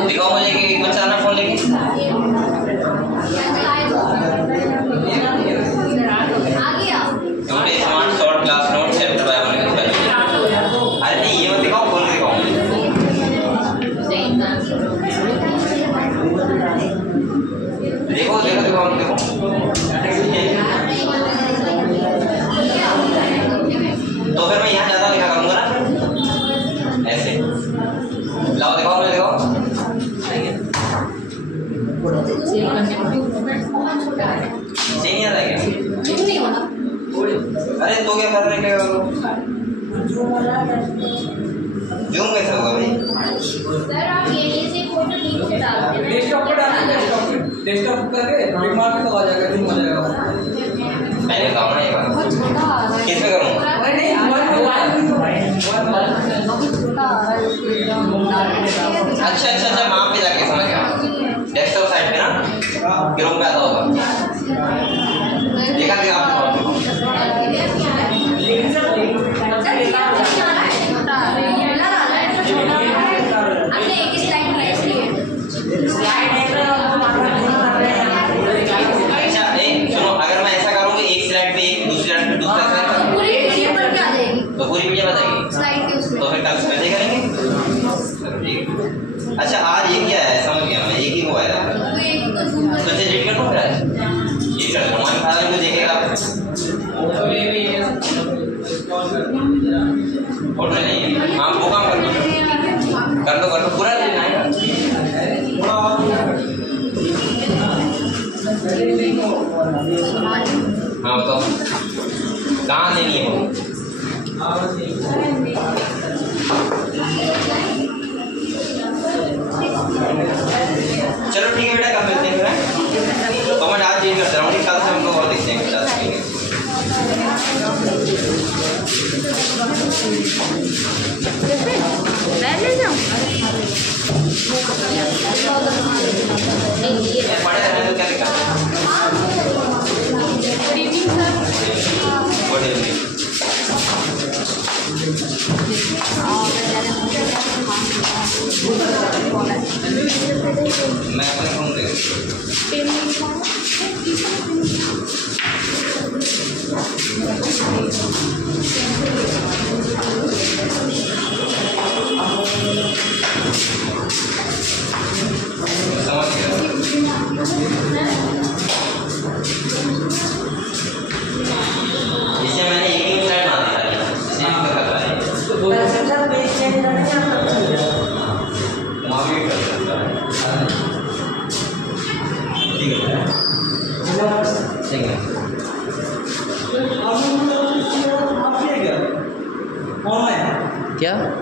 दिखाओ मुझे कि एक बच्चा ना फोन लेके। Today smart short class note chapter by हमने कर लिया। अरे नहीं ये मत दिखाओ, खोल के दिखाओ। देखो देखो दिखाओ देखो। तो फिर मैं यहाँ ज़्यादा लिखा करूँगा ना ऐसे। लाओ दिखाओ मुझे, दिखाओ। सही नहीं आ रहा है क्या? अरे तो क्या कर रहे हैं? जूम कैसे होगा भाई? सर आप ये से फोटो नीचे डाल देना, डेस्कटॉप पे डालना, डेस्कटॉप करके दिमाग में तो आ जाएगा, जूम हो जाएगा। मैंने कहा ना ये बात किस पे करूँ? नहीं अच्छा वहाँ पे जाके समझ गया। डेस्कटॉप साइड पे ना ग्रुप में आता होगा। देखा क्या आपने? अच्छा सुनो, अगर मैं ऐसा करूँगा एक स्लाइड पे एक, दूसरी स्लाइड पे दूसरा स्लाइड, तो पूरी वीडियो बताएगी। तो फिर कल कैसे करेंगे? अच्छा आज ये क्या है समझ गया मैं, एक ही को आया तो एडिट कर दो फिर आज ये कर दो। मैं फाइल को देखेगा फोटो नहीं है। हाँ वो काम कर दो पूरा लेना है। हाँ बताओ कहाँ लेनी है वो? चलो ठीक है बेटा, कल मिलते हैं फिर। तो मैं आज चेंज करता हूँ, कल से हम लोग और देखते हैं बेटा। पढ़े रहने तो क्या लिखा? Good evening. मैं अपने फोन पे समझ गया। इसे मैंने एक ही स्लाइड बना दिया, इसे भी कर रहा है वहाँ भी कर सकता है। ठीक है ठीक है क्या?